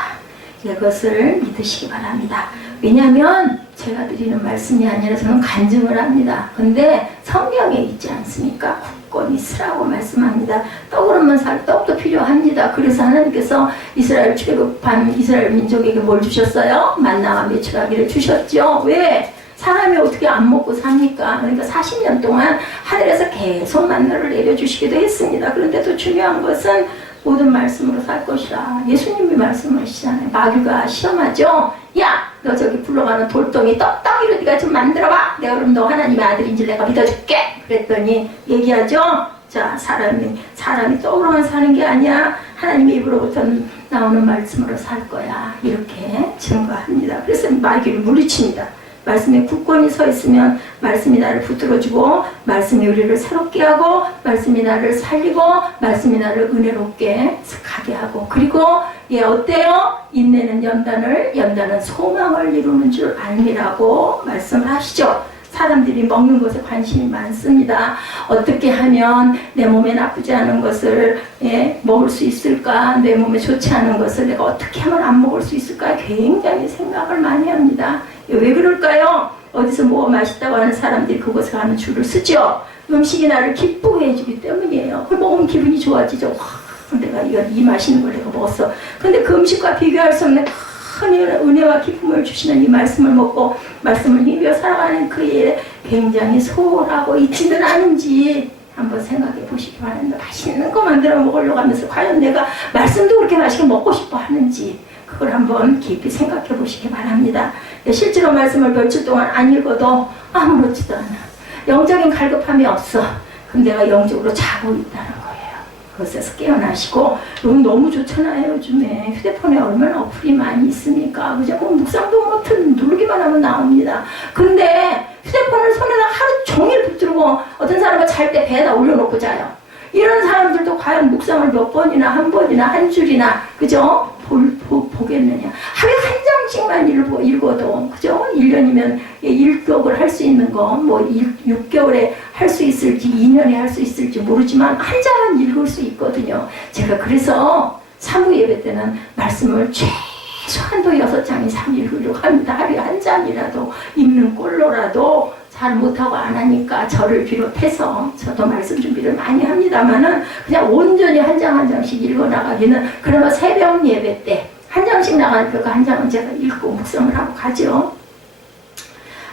이것을 믿으시기 바랍니다. 왜냐하면 제가 드리는 말씀이 아니라 저는 간증을 합니다. 근데 성경에 있지 않습니까? 굳건히 쓰라고 말씀합니다. 떡으로만 살 떡도 필요합니다. 그래서 하나님께서 이스라엘 출애굽한 이스라엘 민족에게 뭘 주셨어요? 만나와 메추라기를 주셨죠. 왜? 사람이 어떻게 안 먹고 삽니까? 그러니까 40년 동안 하늘에서 계속 만나를 내려주시기도 했습니다. 그런데 또 중요한 것은 모든 말씀으로 살 것이라. 예수님이 말씀하시잖아요. 마귀가 시험하죠. 야, 너 저기 굴러가는 돌덩이 떡덩이로 네가 좀 만들어봐. 내가 그럼 너 하나님의 아들인지 내가 믿어줄게. 그랬더니 얘기하죠. 자, 사람이 떡으로만 사는 게 아니야. 하나님의 입으로부터 나오는 말씀으로 살 거야. 이렇게 증거합니다. 그래서 마귀를 물리칩니다. 말씀에 굳건히 서 있으면 말씀이 나를 붙들어주고, 말씀이 우리를 새롭게 하고, 말씀이 나를 살리고, 말씀이 나를 은혜롭게 가게 하고, 그리고 어때요? 인내는 연단은 소망을 이루는 줄 알미라고 말씀을 하시죠. 사람들이 먹는 것에 관심이 많습니다. 어떻게 하면 내 몸에 나쁘지 않은 것을 먹을 수 있을까? 내 몸에 좋지 않은 것을 내가 어떻게 하면 안 먹을 수 있을까? 굉장히 생각을 많이 합니다. 왜 그럴까요? 어디서 뭐가 맛있다고 하는 사람들이 그곳에 가는 줄을 쓰죠. 음식이 나를 기쁘게 해주기 때문이에요. 그걸 먹으면 기분이 좋아지죠. 와, 내가 이 맛있는 걸 내가 먹었어. 근데 그 음식과 비교할 수 없는 큰 은혜와 기쁨을 주시는 이 말씀을 먹고 말씀을 힘입어 살아가는 그 일에 굉장히 소홀하고 있지는 않은지 한번 생각해 보시기 바랍니다. 맛있는 거 만들어 먹으려고 하면서 과연 내가 말씀도 그렇게 맛있게 먹고 싶어 하는지 그걸 한번 깊이 생각해 보시기 바랍니다. 실제로 말씀을 며칠 동안 안 읽어도 아무렇지도 않아. 영적인 갈급함이 없어. 그럼 내가 영적으로 자고 있다는 거예요. 그것에서 깨어나시고, 여러분 너무 좋잖아요. 요즘에 휴대폰에 얼마나 어플이 많이 있습니까? 그죠? 뭐 묵상도 못은 누르기만 하면 나옵니다. 근데 휴대폰을 손에다 하루 종일 붙들고 어떤 사람은 잘 때 배에다 올려놓고 자요. 이런 사람들도 과연 묵상을 몇 번이나 한 번이나 한 줄이나 그죠? 보겠느냐. 하루에 한 장씩만 읽어도 그죠? 1년이면 1격을 할 수 있는 거 뭐 6개월에 할 수 있을지 2년에 할 수 있을지 모르지만 한 장은 읽을 수 있거든요. 제가 그래서 사무 예배 때는 말씀을 최소한도 6장 이상 읽으려고 합니다. 하루에 한 장이라도 읽는 꼴로라도 잘 못하고 안 하니까 저를 비롯해서 저도 말씀 준비를 많이 합니다만은 그냥 온전히 한 장 한 장씩 읽어 나가기는 그나마 새벽 예배 때 한 장씩 나가니까 그 한 장은 제가 읽고 묵상을 하고 가죠.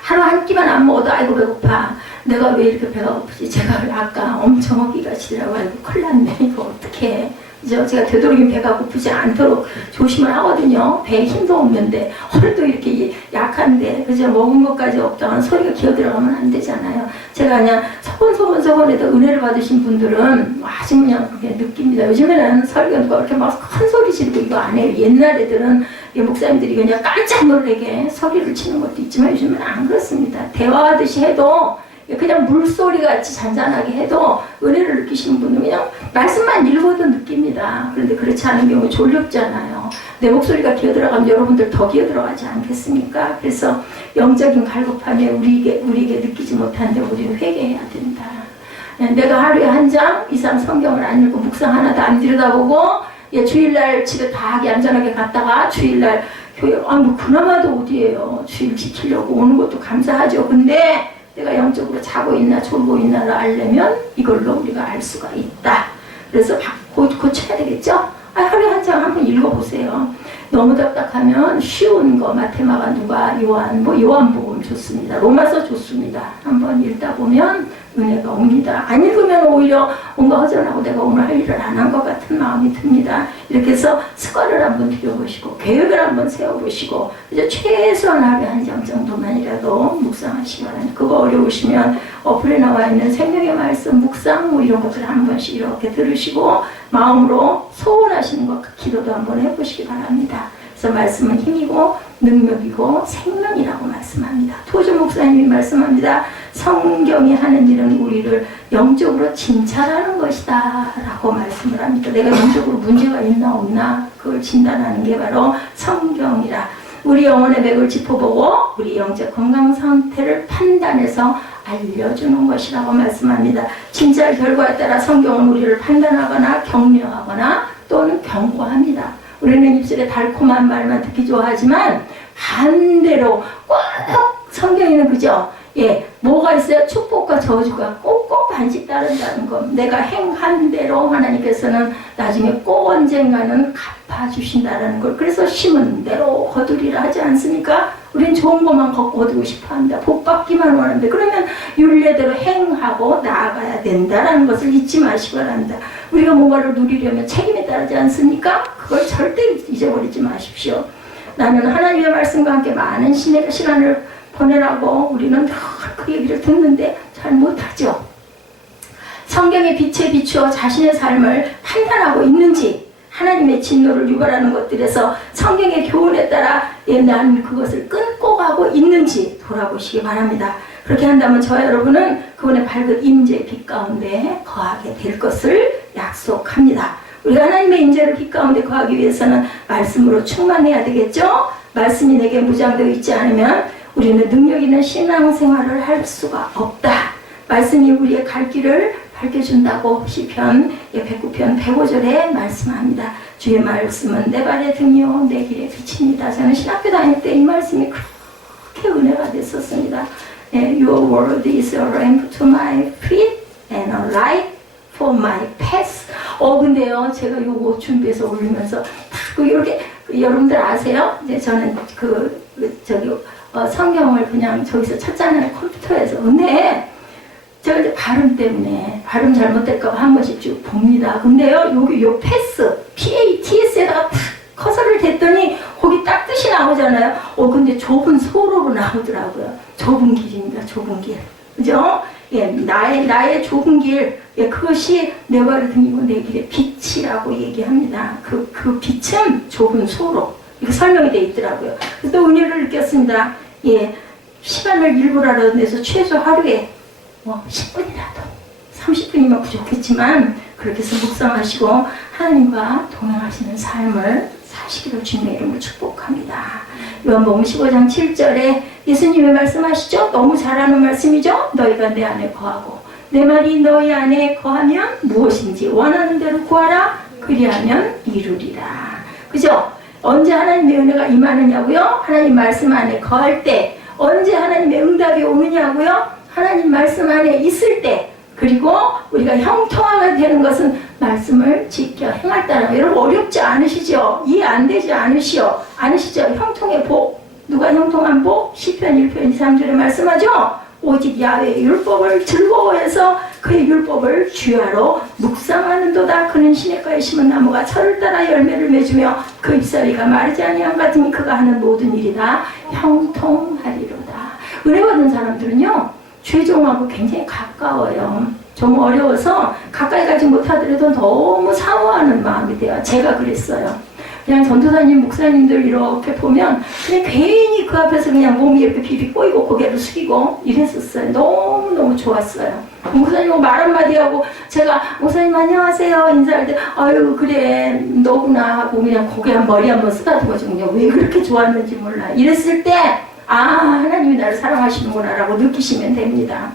하루 한 끼만 안 먹어도 아이고 배고파. 내가 왜 이렇게 배가 고프지? 제가 아까 엄청 허기가 지라고 아이고 큰일 났네. 이거 어떡해. 제가 되도록이면 배가 고프지 않도록 조심을 하거든요. 배에 힘도 없는데 허리도 이렇게 약한데 그죠? 먹은 것까지 없다면 소리가 기어 들어가면 안 되잖아요. 제가 그냥 서건서건해도 은혜를 받으신 분들은 아주 그냥 그게 느낍니다. 요즘에는 설교 누가 그렇게 막 큰 소리 지르고 이거 안 해요. 옛날 애들은 목사님들이 그냥 깜짝 놀래게 소리를 치는 것도 있지만 요즘은 안 그렇습니다. 대화하듯이 해도 그냥 물소리 같이 잔잔하게 해도 은혜를 느끼시는 분은 그냥 말씀만 읽어도 느낍니다. 그런데 그렇지 않은 경우 졸렵잖아요. 내 목소리가 기어들어가면 여러분들 더 기어들어가지 않겠습니까? 그래서 영적인 갈급함에 우리에게 느끼지 못하는데 우리는 회개해야 된다. 내가 하루에 한 장 이상 성경을 안 읽고 묵상 하나도 안 들여다보고 주일날 집에 다 하게 얌전하게 갔다가 주일날 교회 뭐 그나마도 어디예요. 주일 지키려고 오는 것도 감사하죠. 근데 내가 영적으로 자고 있나 졸고 있나를 알려면 이걸로 우리가 알 수가 있다. 그래서 고쳐야 되겠죠? 하루에 한 장 한번 읽어보세요. 너무 답답하면 쉬운 거 마테마가 누가 요한복음 좋습니다. 로마서 좋습니다. 한번 읽다 보면 은혜가 옵니다. 안 읽으면 오히려 뭔가 허전하고 내가 오늘 할 일을 안 한 것 같은 마음이 듭니다. 이렇게 해서 습관을 한번 들여보시고 계획을 한번 세워보시고 이제 최소한 하루에 한 장 정도만이라도 묵상하시기 바랍니다. 그거 어려우시면 어플에 나와 있는 생명의 말씀 묵상 뭐 이런 것들 한 번씩 이렇게 들으시고 마음으로 소원하시는 것 기도도 한번 해보시기 바랍니다. 그래서 말씀은 힘이고 능력이고 생명이라고 말씀합니다. 토조 목사님이 말씀합니다. 성경이 하는 일은 우리를 영적으로 진찰하는 것이다 라고 말씀을 합니다. 내가 영적으로 문제가 있나 없나 그걸 진단하는 게 바로 성경이라. 우리 영혼의 맥을 짚어보고 우리 영적 건강 상태를 판단해서 알려주는 것이라고 말씀합니다. 진찰 결과에 따라 성경은 우리를 판단하거나 격려하거나 또는 경고합니다. 우리는 입술에 달콤한 말만 듣기 좋아하지만 반대로 꼭 성경에는 그죠? 뭐가 있어요? 축복과 저주가 꼭 꼭꼭 반씩 따른다는 것. 내가 행한 대로 하나님께서는 나중에 꼭 언젠가는 갚아주신다는 걸. 그래서 심은 대로 거두리라 하지 않습니까? 우린 좋은 것만 거두고 싶어한다. 복 받기만 원한다. 그러면 율례대로 행하고 나아가야 된다는 것을 잊지 마시기 바랍니다. 우리가 뭔가를 누리려면 책임에 따르지 않습니까? 그걸 절대 잊어버리지 마십시오. 나는 하나님의 말씀과 함께 많은 시간을 보내라고 우리는 늘 그 얘기를 듣는데 잘 못하죠. 성경의 빛에 비추어 자신의 삶을 판단하고 있는지, 하나님의 진노를 유발하는 것들에서 성경의 교훈에 따라 나는 그것을 끊고 가고 있는지 돌아보시기 바랍니다. 그렇게 한다면 저와 여러분은 그분의 밝은 임재의 빛 가운데 거하게 될 것을 약속합니다. 우리가 하나님의 임재를 빛 가운데 거하기 위해서는 말씀으로 충만해야 되겠죠? 말씀이 내게 무장되어 있지 않으면 우리는 능력 있는 신앙생활을 할 수가 없다. 말씀이 우리의 갈 길을 밝혀준다고 시편 109편 105절에 말씀합니다. 주의 말씀은 내 발의 등이요 내 길의 빛입니다. 저는 신학교 다닐 때 이 말씀이 그렇게 은혜가 됐었습니다. Your word is a lamp to my feet and a light for my path. 근데요, 제가 요거 준비해서 올리면서 딱 이렇게 여러분들 아세요? 이제 저는 성경을 그냥 저기서 찾잖아요, 컴퓨터에서. 근데 제가 이제 발음 때문에 발음 잘못될까봐 한 번씩 쭉 봅니다. 근데요, 요 패스, PATS에다가 탁 커서를 댔더니 거기 딱 뜻이 나오잖아요. 근데 좁은 소로로 나오더라고요. 좁은 길입니다. 좁은 길. 그죠? 예, 나의 좁은 길, 예, 그것이 내 발을 등이고 내 길의 빛이라고 얘기합니다. 그 빛은 좁은 소로. 이거 설명이 되어 있더라고요. 그래서 또 은혜를 느꼈습니다. 예, 시간을 일부라도 내서 최소 하루에 10분이라도, 30분이면 부족했지만 그렇게 해서 묵상하시고 하나님과 동행하시는 삶을 사시기를 주님의 이름으로 축복합니다. 요한복음 15장 7절에 예수님이 말씀하시죠? 너무 잘하는 말씀이죠? 너희가 내 안에 거하고 내 말이 너희 안에 거하면 무엇인지 원하는 대로 구하라. 그리하면 이루리라. 그죠? 언제 하나님의 은혜가 임하느냐고요? 하나님 말씀 안에 거할 때. 언제 하나님의 응답이 오느냐고요? 하나님 말씀 안에 있을 때. 그리고 우리가 형통하게 되는 것은 말씀을 지켜 행할 따라. 여러분 어렵지 않으시죠? 이해 안 되지 않으시죠? 형통의 복. 누가 형통한 복? 시편 1편 2, 3절에 말씀하죠? 오직 야훼의 율법을 즐거워해서 그의 율법을 주야로 묵상하는도다. 그는 시냇가에 심은 나무가 철을 따라 열매를 맺으며 그 잎사귀가 마르지 아니함 같으니 그가 하는 모든 일이 다 형통하리로다. 은혜 받은 사람들은요, 죄종하고 굉장히 가까워요. 좀 어려워서 가까이 가지 못하더라도 너무 사모하는 마음이 돼요. 제가 그랬어요. 그냥 전도사님, 목사님들 이렇게 보면 그냥 괜히 그 앞에서 그냥 몸이 이렇게 비비 꼬이고 고개를 숙이고 이랬었어요. 너무너무 좋았어요. 목사님 말 한마디 하고 제가 목사님 안녕하세요 인사할 때 아유 그래 너구나 하고 그냥 고개 머리 한번 쓰다듬어주면 왜 그렇게 좋았는지 몰라. 이랬을 때 하나님이 나를 사랑하시는구나 라고 느끼시면 됩니다.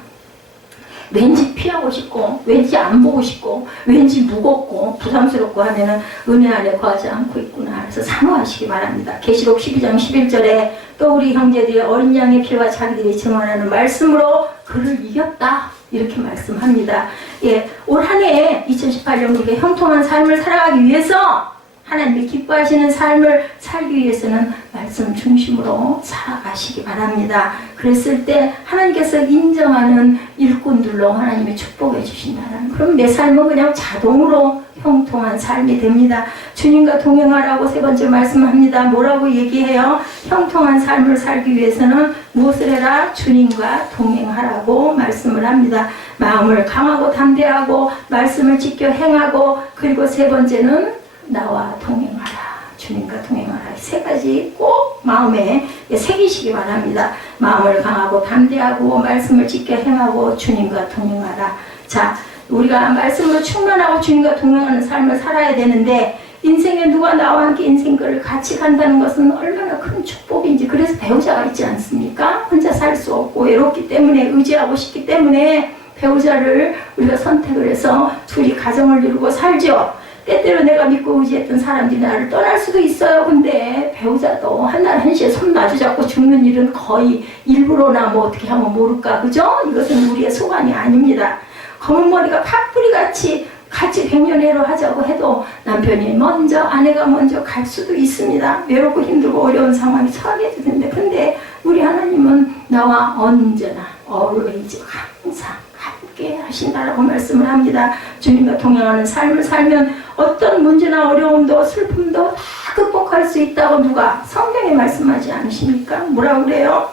왠지 피하고 싶고 왠지 안 보고 싶고 왠지 무겁고 부담스럽고 하면은 은혜 안에 거하지 않고 있구나. 그래서 사모하시기 바랍니다. 계시록 12장 11절에 또 우리 형제들이 어린 양의 피와 자기들이 증언하는 말씀으로 그를 이겼다. 이렇게 말씀합니다. 예, 올 한 해 2018년 우리가 형통한 삶을 살아가기 위해서 하나님이 기뻐하시는 삶을 살기 위해서는 말씀 중심으로 살아가시기 바랍니다. 그랬을 때 하나님께서 인정하는 일꾼들로 하나님이 축복해 주신다는, 그럼 내 삶은 그냥 자동으로 형통한 삶이 됩니다. 주님과 동행하라고 세 번째 말씀합니다. 뭐라고 얘기해요? 형통한 삶을 살기 위해서는 무엇을 해라? 주님과 동행하라고 말씀을 합니다. 마음을 강하고 담대하고 말씀을 지켜 행하고, 그리고 세 번째는 나와 동행하라. 주님과 동행하라. 세 가지 꼭 마음에 새기시기 바랍니다. 마음을 강하고 담대하고 말씀을 지켜 행하고 주님과 동행하라. 자, 우리가 말씀으로 충만하고 주님과 동행하는 삶을 살아야 되는데 인생에 누가 나와 함께 인생을 같이 간다는 것은 얼마나 큰 축복인지. 그래서 배우자가 있지 않습니까? 혼자 살 수 없고 외롭기 때문에 의지하고 싶기 때문에 배우자를 우리가 선택을 해서 둘이 가정을 이루고 살죠. 때때로 내가 믿고 의지했던 사람들이 나를 떠날 수도 있어요. 근데 배우자도 한날 한시에 손 마주 잡고 죽는 일은 거의 일부러나 뭐 어떻게 하면 모를까, 그죠? 이것은 우리의 소관이 아닙니다. 검은 머리가 팥뿌리같이 같이 백년해로 하자고 해도 남편이 먼저, 아내가 먼저 갈 수도 있습니다. 외롭고 힘들고 어려운 상황이 처하게 되는데, 근데 우리 하나님은 나와 언제나 always 항상 함께 하신다라고 말씀을 합니다. 주님과 동행하는 삶을 살면 어떤 문제나 어려움도 슬픔도 다 극복할 수 있다고 누가 성경에 말씀하지 않으십니까? 뭐라고 그래요?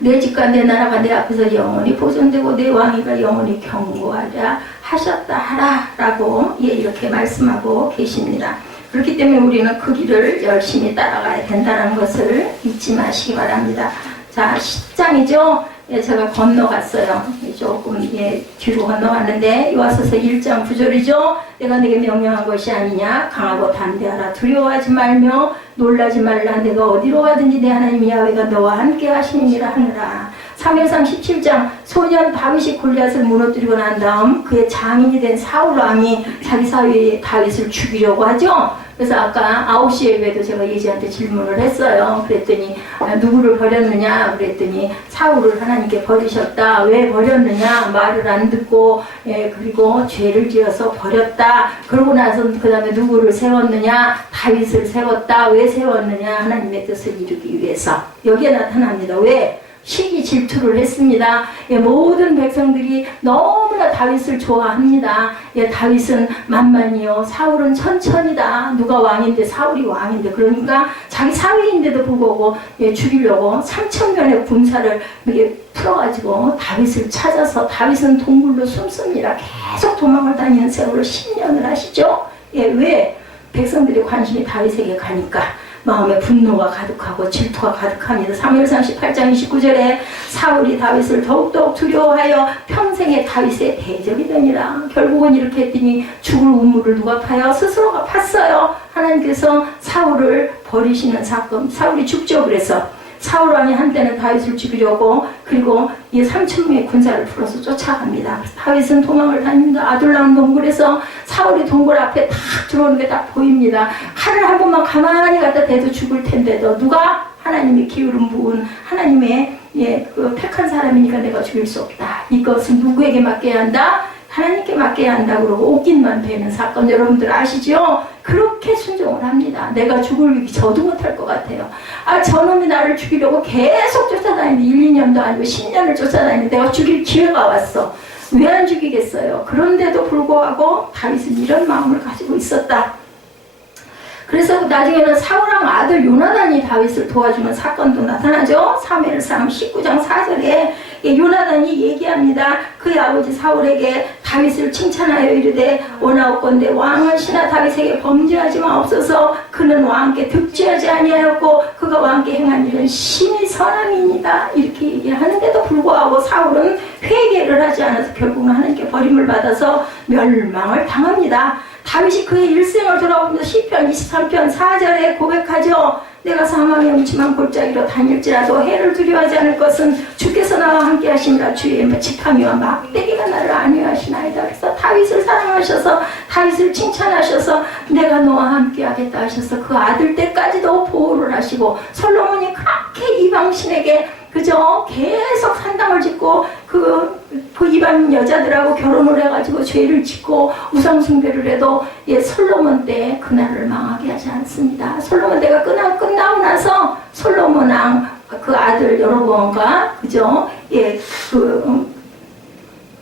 내 집과 내 나라가 내 앞에서 영원히 보존되고 내 왕위가 영원히 경고하랴 하셨다 하라 라고 이렇게 말씀하고 계십니다. 그렇기 때문에 우리는 그 길을 열심히 따라가야 된다는 것을 잊지 마시기 바랍니다. 자, 10장이죠. 제가 건너갔어요. 조금 뒤로 건너갔는데 요하서서 1장 9절이죠. 내가 내게 명령한 것이 아니냐. 강하고 담대하라. 두려워하지 말며 놀라지 말라. 내가 어디로 가든지 내 하나님 야훼가 너와 함께 하시느니라 하느라. 사무엘상 17장 소년 다윗이 골리앗을 무너뜨리고 난 다음 그의 장인이 된 사울 왕이 자기 사위의 다윗을 죽이려고 하죠. 그래서 아까 9시 예배도 제가 예지한테 질문을 했어요. 그랬더니 누구를 버렸느냐 그랬더니 사울을 하나님께 버리셨다. 왜 버렸느냐 말을 안 듣고 그리고 죄를 지어서 버렸다. 그러고 나서 그 다음에 누구를 세웠느냐 다윗을 세웠다. 왜 세웠느냐 하나님의 뜻을 이루기 위해서. 여기에 나타납니다. 왜? 시기 질투를 했습니다. 모든 백성들이 너무나 다윗을 좋아합니다. 다윗은 만만이요 사울은 천천히다. 누가 왕인데 사울이 왕인데 그러니까 자기 사위인데도 불구하고 죽이려고 3,000명의 군사를 풀어가지고 다윗을 찾아서 다윗은 동굴로 숨습니다. 계속 도망을 다니는 세월을 10년을 하시죠. 왜? 백성들의 관심이 다윗에게 가니까 마음에 분노가 가득하고 질투가 가득합니다. 사무엘상 18장 29절에 사울이 다윗을 더욱더욱 두려워하여 평생에 다윗의 대적이 되니라. 결국은 이렇게 했더니 죽을 우물을 누가 파요? 스스로가 팠어요. 하나님께서 사울을 버리시는 사건. 사울이 죽죠. 그래서 사울 왕이 한때는 다윗을 죽이려고 그리고 이 3,000명의 군사를 풀어서 쫓아갑니다. 다윗은 도망을 다닙니다. 아둘람 동굴에서 사울이 동굴 앞에 딱 들어오는 게 딱 보입니다. 칼을 한 번만 가만히 갖다 대도 죽을 텐데도 누가 하나님의 기울음 부은 하나님의 그 택한 사람이니까 내가 죽일 수 없다. 이것은 누구에게 맡겨야 한다? 하나님께 맡겨야 한다 그러고 옷깃만 베는 사건 여러분들 아시죠? 그렇게 순종을 합니다. 내가 죽을 위기 저도 못할 것 같아요. 저놈이 나를 죽이려고 계속 쫓아다니는데 1, 2년도 아니고 10년을 쫓아다니는데 내가 죽일 기회가 왔어. 왜 안 죽이겠어요? 그런데도 불구하고 다윗은 이런 마음을 가지고 있었다. 그래서 나중에는 사울왕 아들 요나단이 다윗을 도와주는 사건도 나타나죠. 사무엘상 19장 4절에 요나단이 얘기합니다. 그의 아버지 사울에게 다윗을 칭찬하여 이르되 원하옵건대 왕은 신하 다윗에게 범죄하지 마옵소서. 그는 왕께 득죄하지 아니하였고 그가 왕께 행한 일은 심히 선함이니이다. 이렇게 얘기하는데도 불구하고 사울은 회개를 하지 않아서 결국은 하나님께 버림을 받아서 멸망을 당합니다. 다윗이 그의 일생을 돌아보면서 시편 23편 4절에 고백하죠. 내가 사망의 음침한 골짜기로 다닐지라도 해를 두려워하지 않을 것은 주께서 나와 함께 하시니라. 주의 지팡이와 막대기가 나를 안위하시나이다. 그래서 다윗을 사랑하셔서 다윗을 칭찬하셔서 내가 너와 함께 하겠다 하셔서 그 아들 때까지도 보호를 하시고 솔로몬이 그렇게 이방신에게 그저 계속 산당을 짓고 그 이방 여자들하고 결혼을 해가지고 죄를 짓고 우상숭배를 해도 솔로몬 때 그날을 망하게 하지 않습니다. 솔로몬 때가 끝나고 나서 솔로몬 왕 그 아들 여로보암과 그저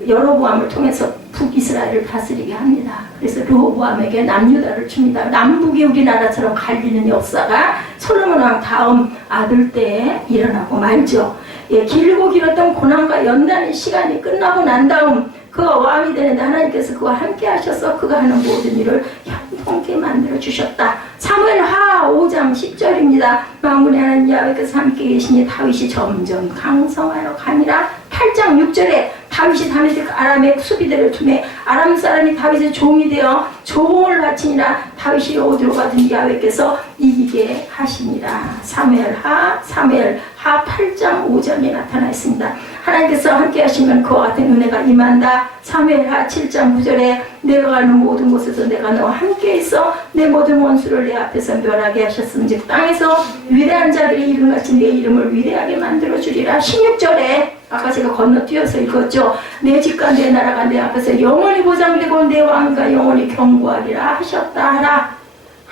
여로보암을 통해서 북이스라엘을 다스리게 합니다. 그래서 르호보암에게 남유다를 줍니다. 남북이 우리나라처럼 갈리는 역사가 솔로몬 왕 다음 아들 때에 일어나고 말죠. 길고 길었던 고난과 연단의 시간이 끝나고 난 다음 그가 왕이 되는데 하나님께서 그와 함께 하셔서 그가 하는 모든 일을 형통케 만들어 주셨다. 사무엘하 5장 10절입니다. 만군의 하나님 야훼께서 함께 계시니 다윗이 점점 강성하여 가니라. 8장 6절에 다윗이 다메섹 아람의 수비대를 투매 아람 사람이 다윗의 종이 되어 조공을 바치니라. 다윗이 어디로 가든지 야훼께서 이기게 하시니라. 사무엘하 8장 5절에 나타나 있습니다. 하나님께서 함께 하시면 그와 같은 은혜가 임한다. 사무엘하 7장 9절에 내가 가는 모든 곳에서 내가 너와 함께 있어 내 모든 원수를 내 앞에서 멸하게 하셨음즉 땅에서 위대한 자들의 이름같이 내 이름을 위대하게 만들어 주리라. 16절에 아까 제가 건너뛰어서 읽었죠. 내 집과 내 나라가 내 앞에서 영원히 보장되고 내 왕과 영원히 경고하리라 하셨다 하라.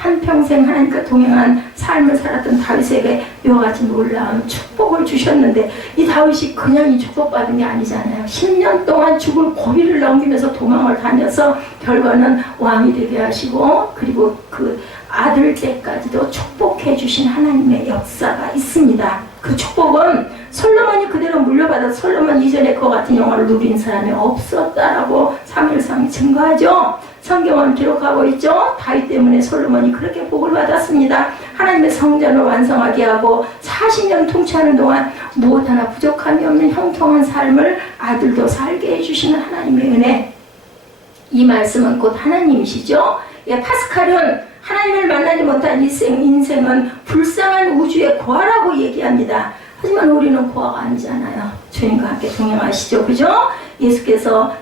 한평생 하나님과 동행한 삶을 살았던 다윗에게 이와 같이 놀라운 축복을 주셨는데 이 다윗이 그냥 이 축복받은 게 아니잖아요. 10년 동안 죽을 고비를 넘기면서 도망을 다녀서 결과는 왕이 되게 하시고 그리고 그 아들 때까지도 축복해 주신 하나님의 역사가 있습니다. 그 축복은 솔로몬이 그대로 물려받아 솔로몬 이전에 그와 같은 영화를 누린 사람이 없었다라고 사무엘상이 증거하죠. 성경은 기록하고 있죠. 다윗 때문에 솔로몬이 그렇게 복을 받았습니다. 하나님의 성전을 완성하게 하고 40년 통치하는 동안 무엇 하나 부족함이 없는 형통한 삶을 아들도 살게 해주시는 하나님의 은혜. 이 말씀은 곧 하나님이시죠. 예, 파스칼은 하나님을 만나지 못한 인생은 불쌍한 우주의 고아라고 얘기합니다. 하지만 우리는 고아가 아니잖아요. 주님과 함께 동행하시죠. 그죠? 예수께서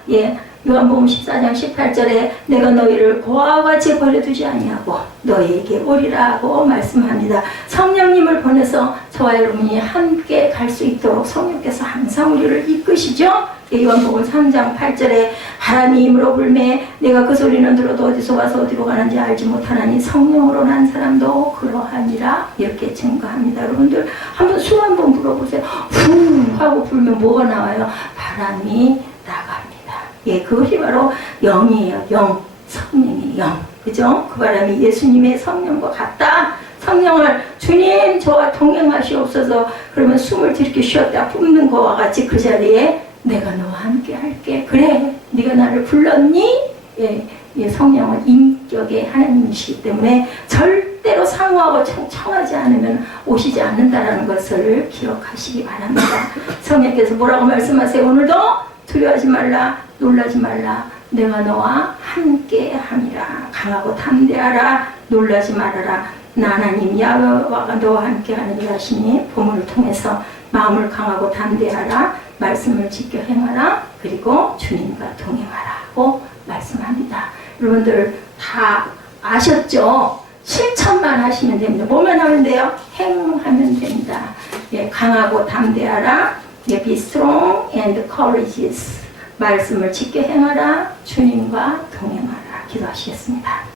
요한복음 14장 18절에 내가 너희를 고아와 같이 버려두지 아니하고 너희에게 오리라고 말씀합니다. 성령님을 보내서 저와 여러분이 함께 갈 수 있도록 성령께서 항상 우리를 이끄시죠. 요한복음 3장 8절에 바람이 힘으로 불매 내가 그 소리는 들어도 어디서 와서 어디로 가는지 알지 못하나니 성령으로 난 사람도 그러하니라 이렇게 증거합니다. 여러분들 한번 숨 한번 불어보세요. 후 하고 불면 뭐가 나와요? 바람이 나갑니다. 예, 그것이 바로 영이에요. 영, 성령의 영. 그죠? 그 바람이 예수님의 성령과 같다. 성령을 주님 저와 동행하시옵소서. 그러면 숨을 들이켜 쉬었다 뿜는 것과 같이 그 자리에 내가 너와 함께 할게. 그래, 네가 나를 불렀니? 예, 성령은 인격의 하나님이시기 때문에 절대로 사모하고 청하지 않으면 오시지 않는다라는 것을 기억하시기 바랍니다. 성령께서 뭐라고 말씀하세요? 오늘도 두려워하지 말라, 놀라지 말라. 내가 너와 함께 함이라. 강하고 담대하라. 놀라지 말아라. 나 하나님 야훼와가 너와 함께 하느니라 하시니 본문을 통해서 마음을 강하고 담대하라. 말씀을 지켜 행하라. 그리고 주님과 동행하라고 말씀합니다. 여러분들 다 아셨죠? 실천만 하시면 됩니다. 뭐만 하면 돼요? 행하면 됩니다. 예, 강하고 담대하라. 예, be strong and courageous. 말씀을 지켜 행하라. 주님과 동행하라. 기도하시겠습니다.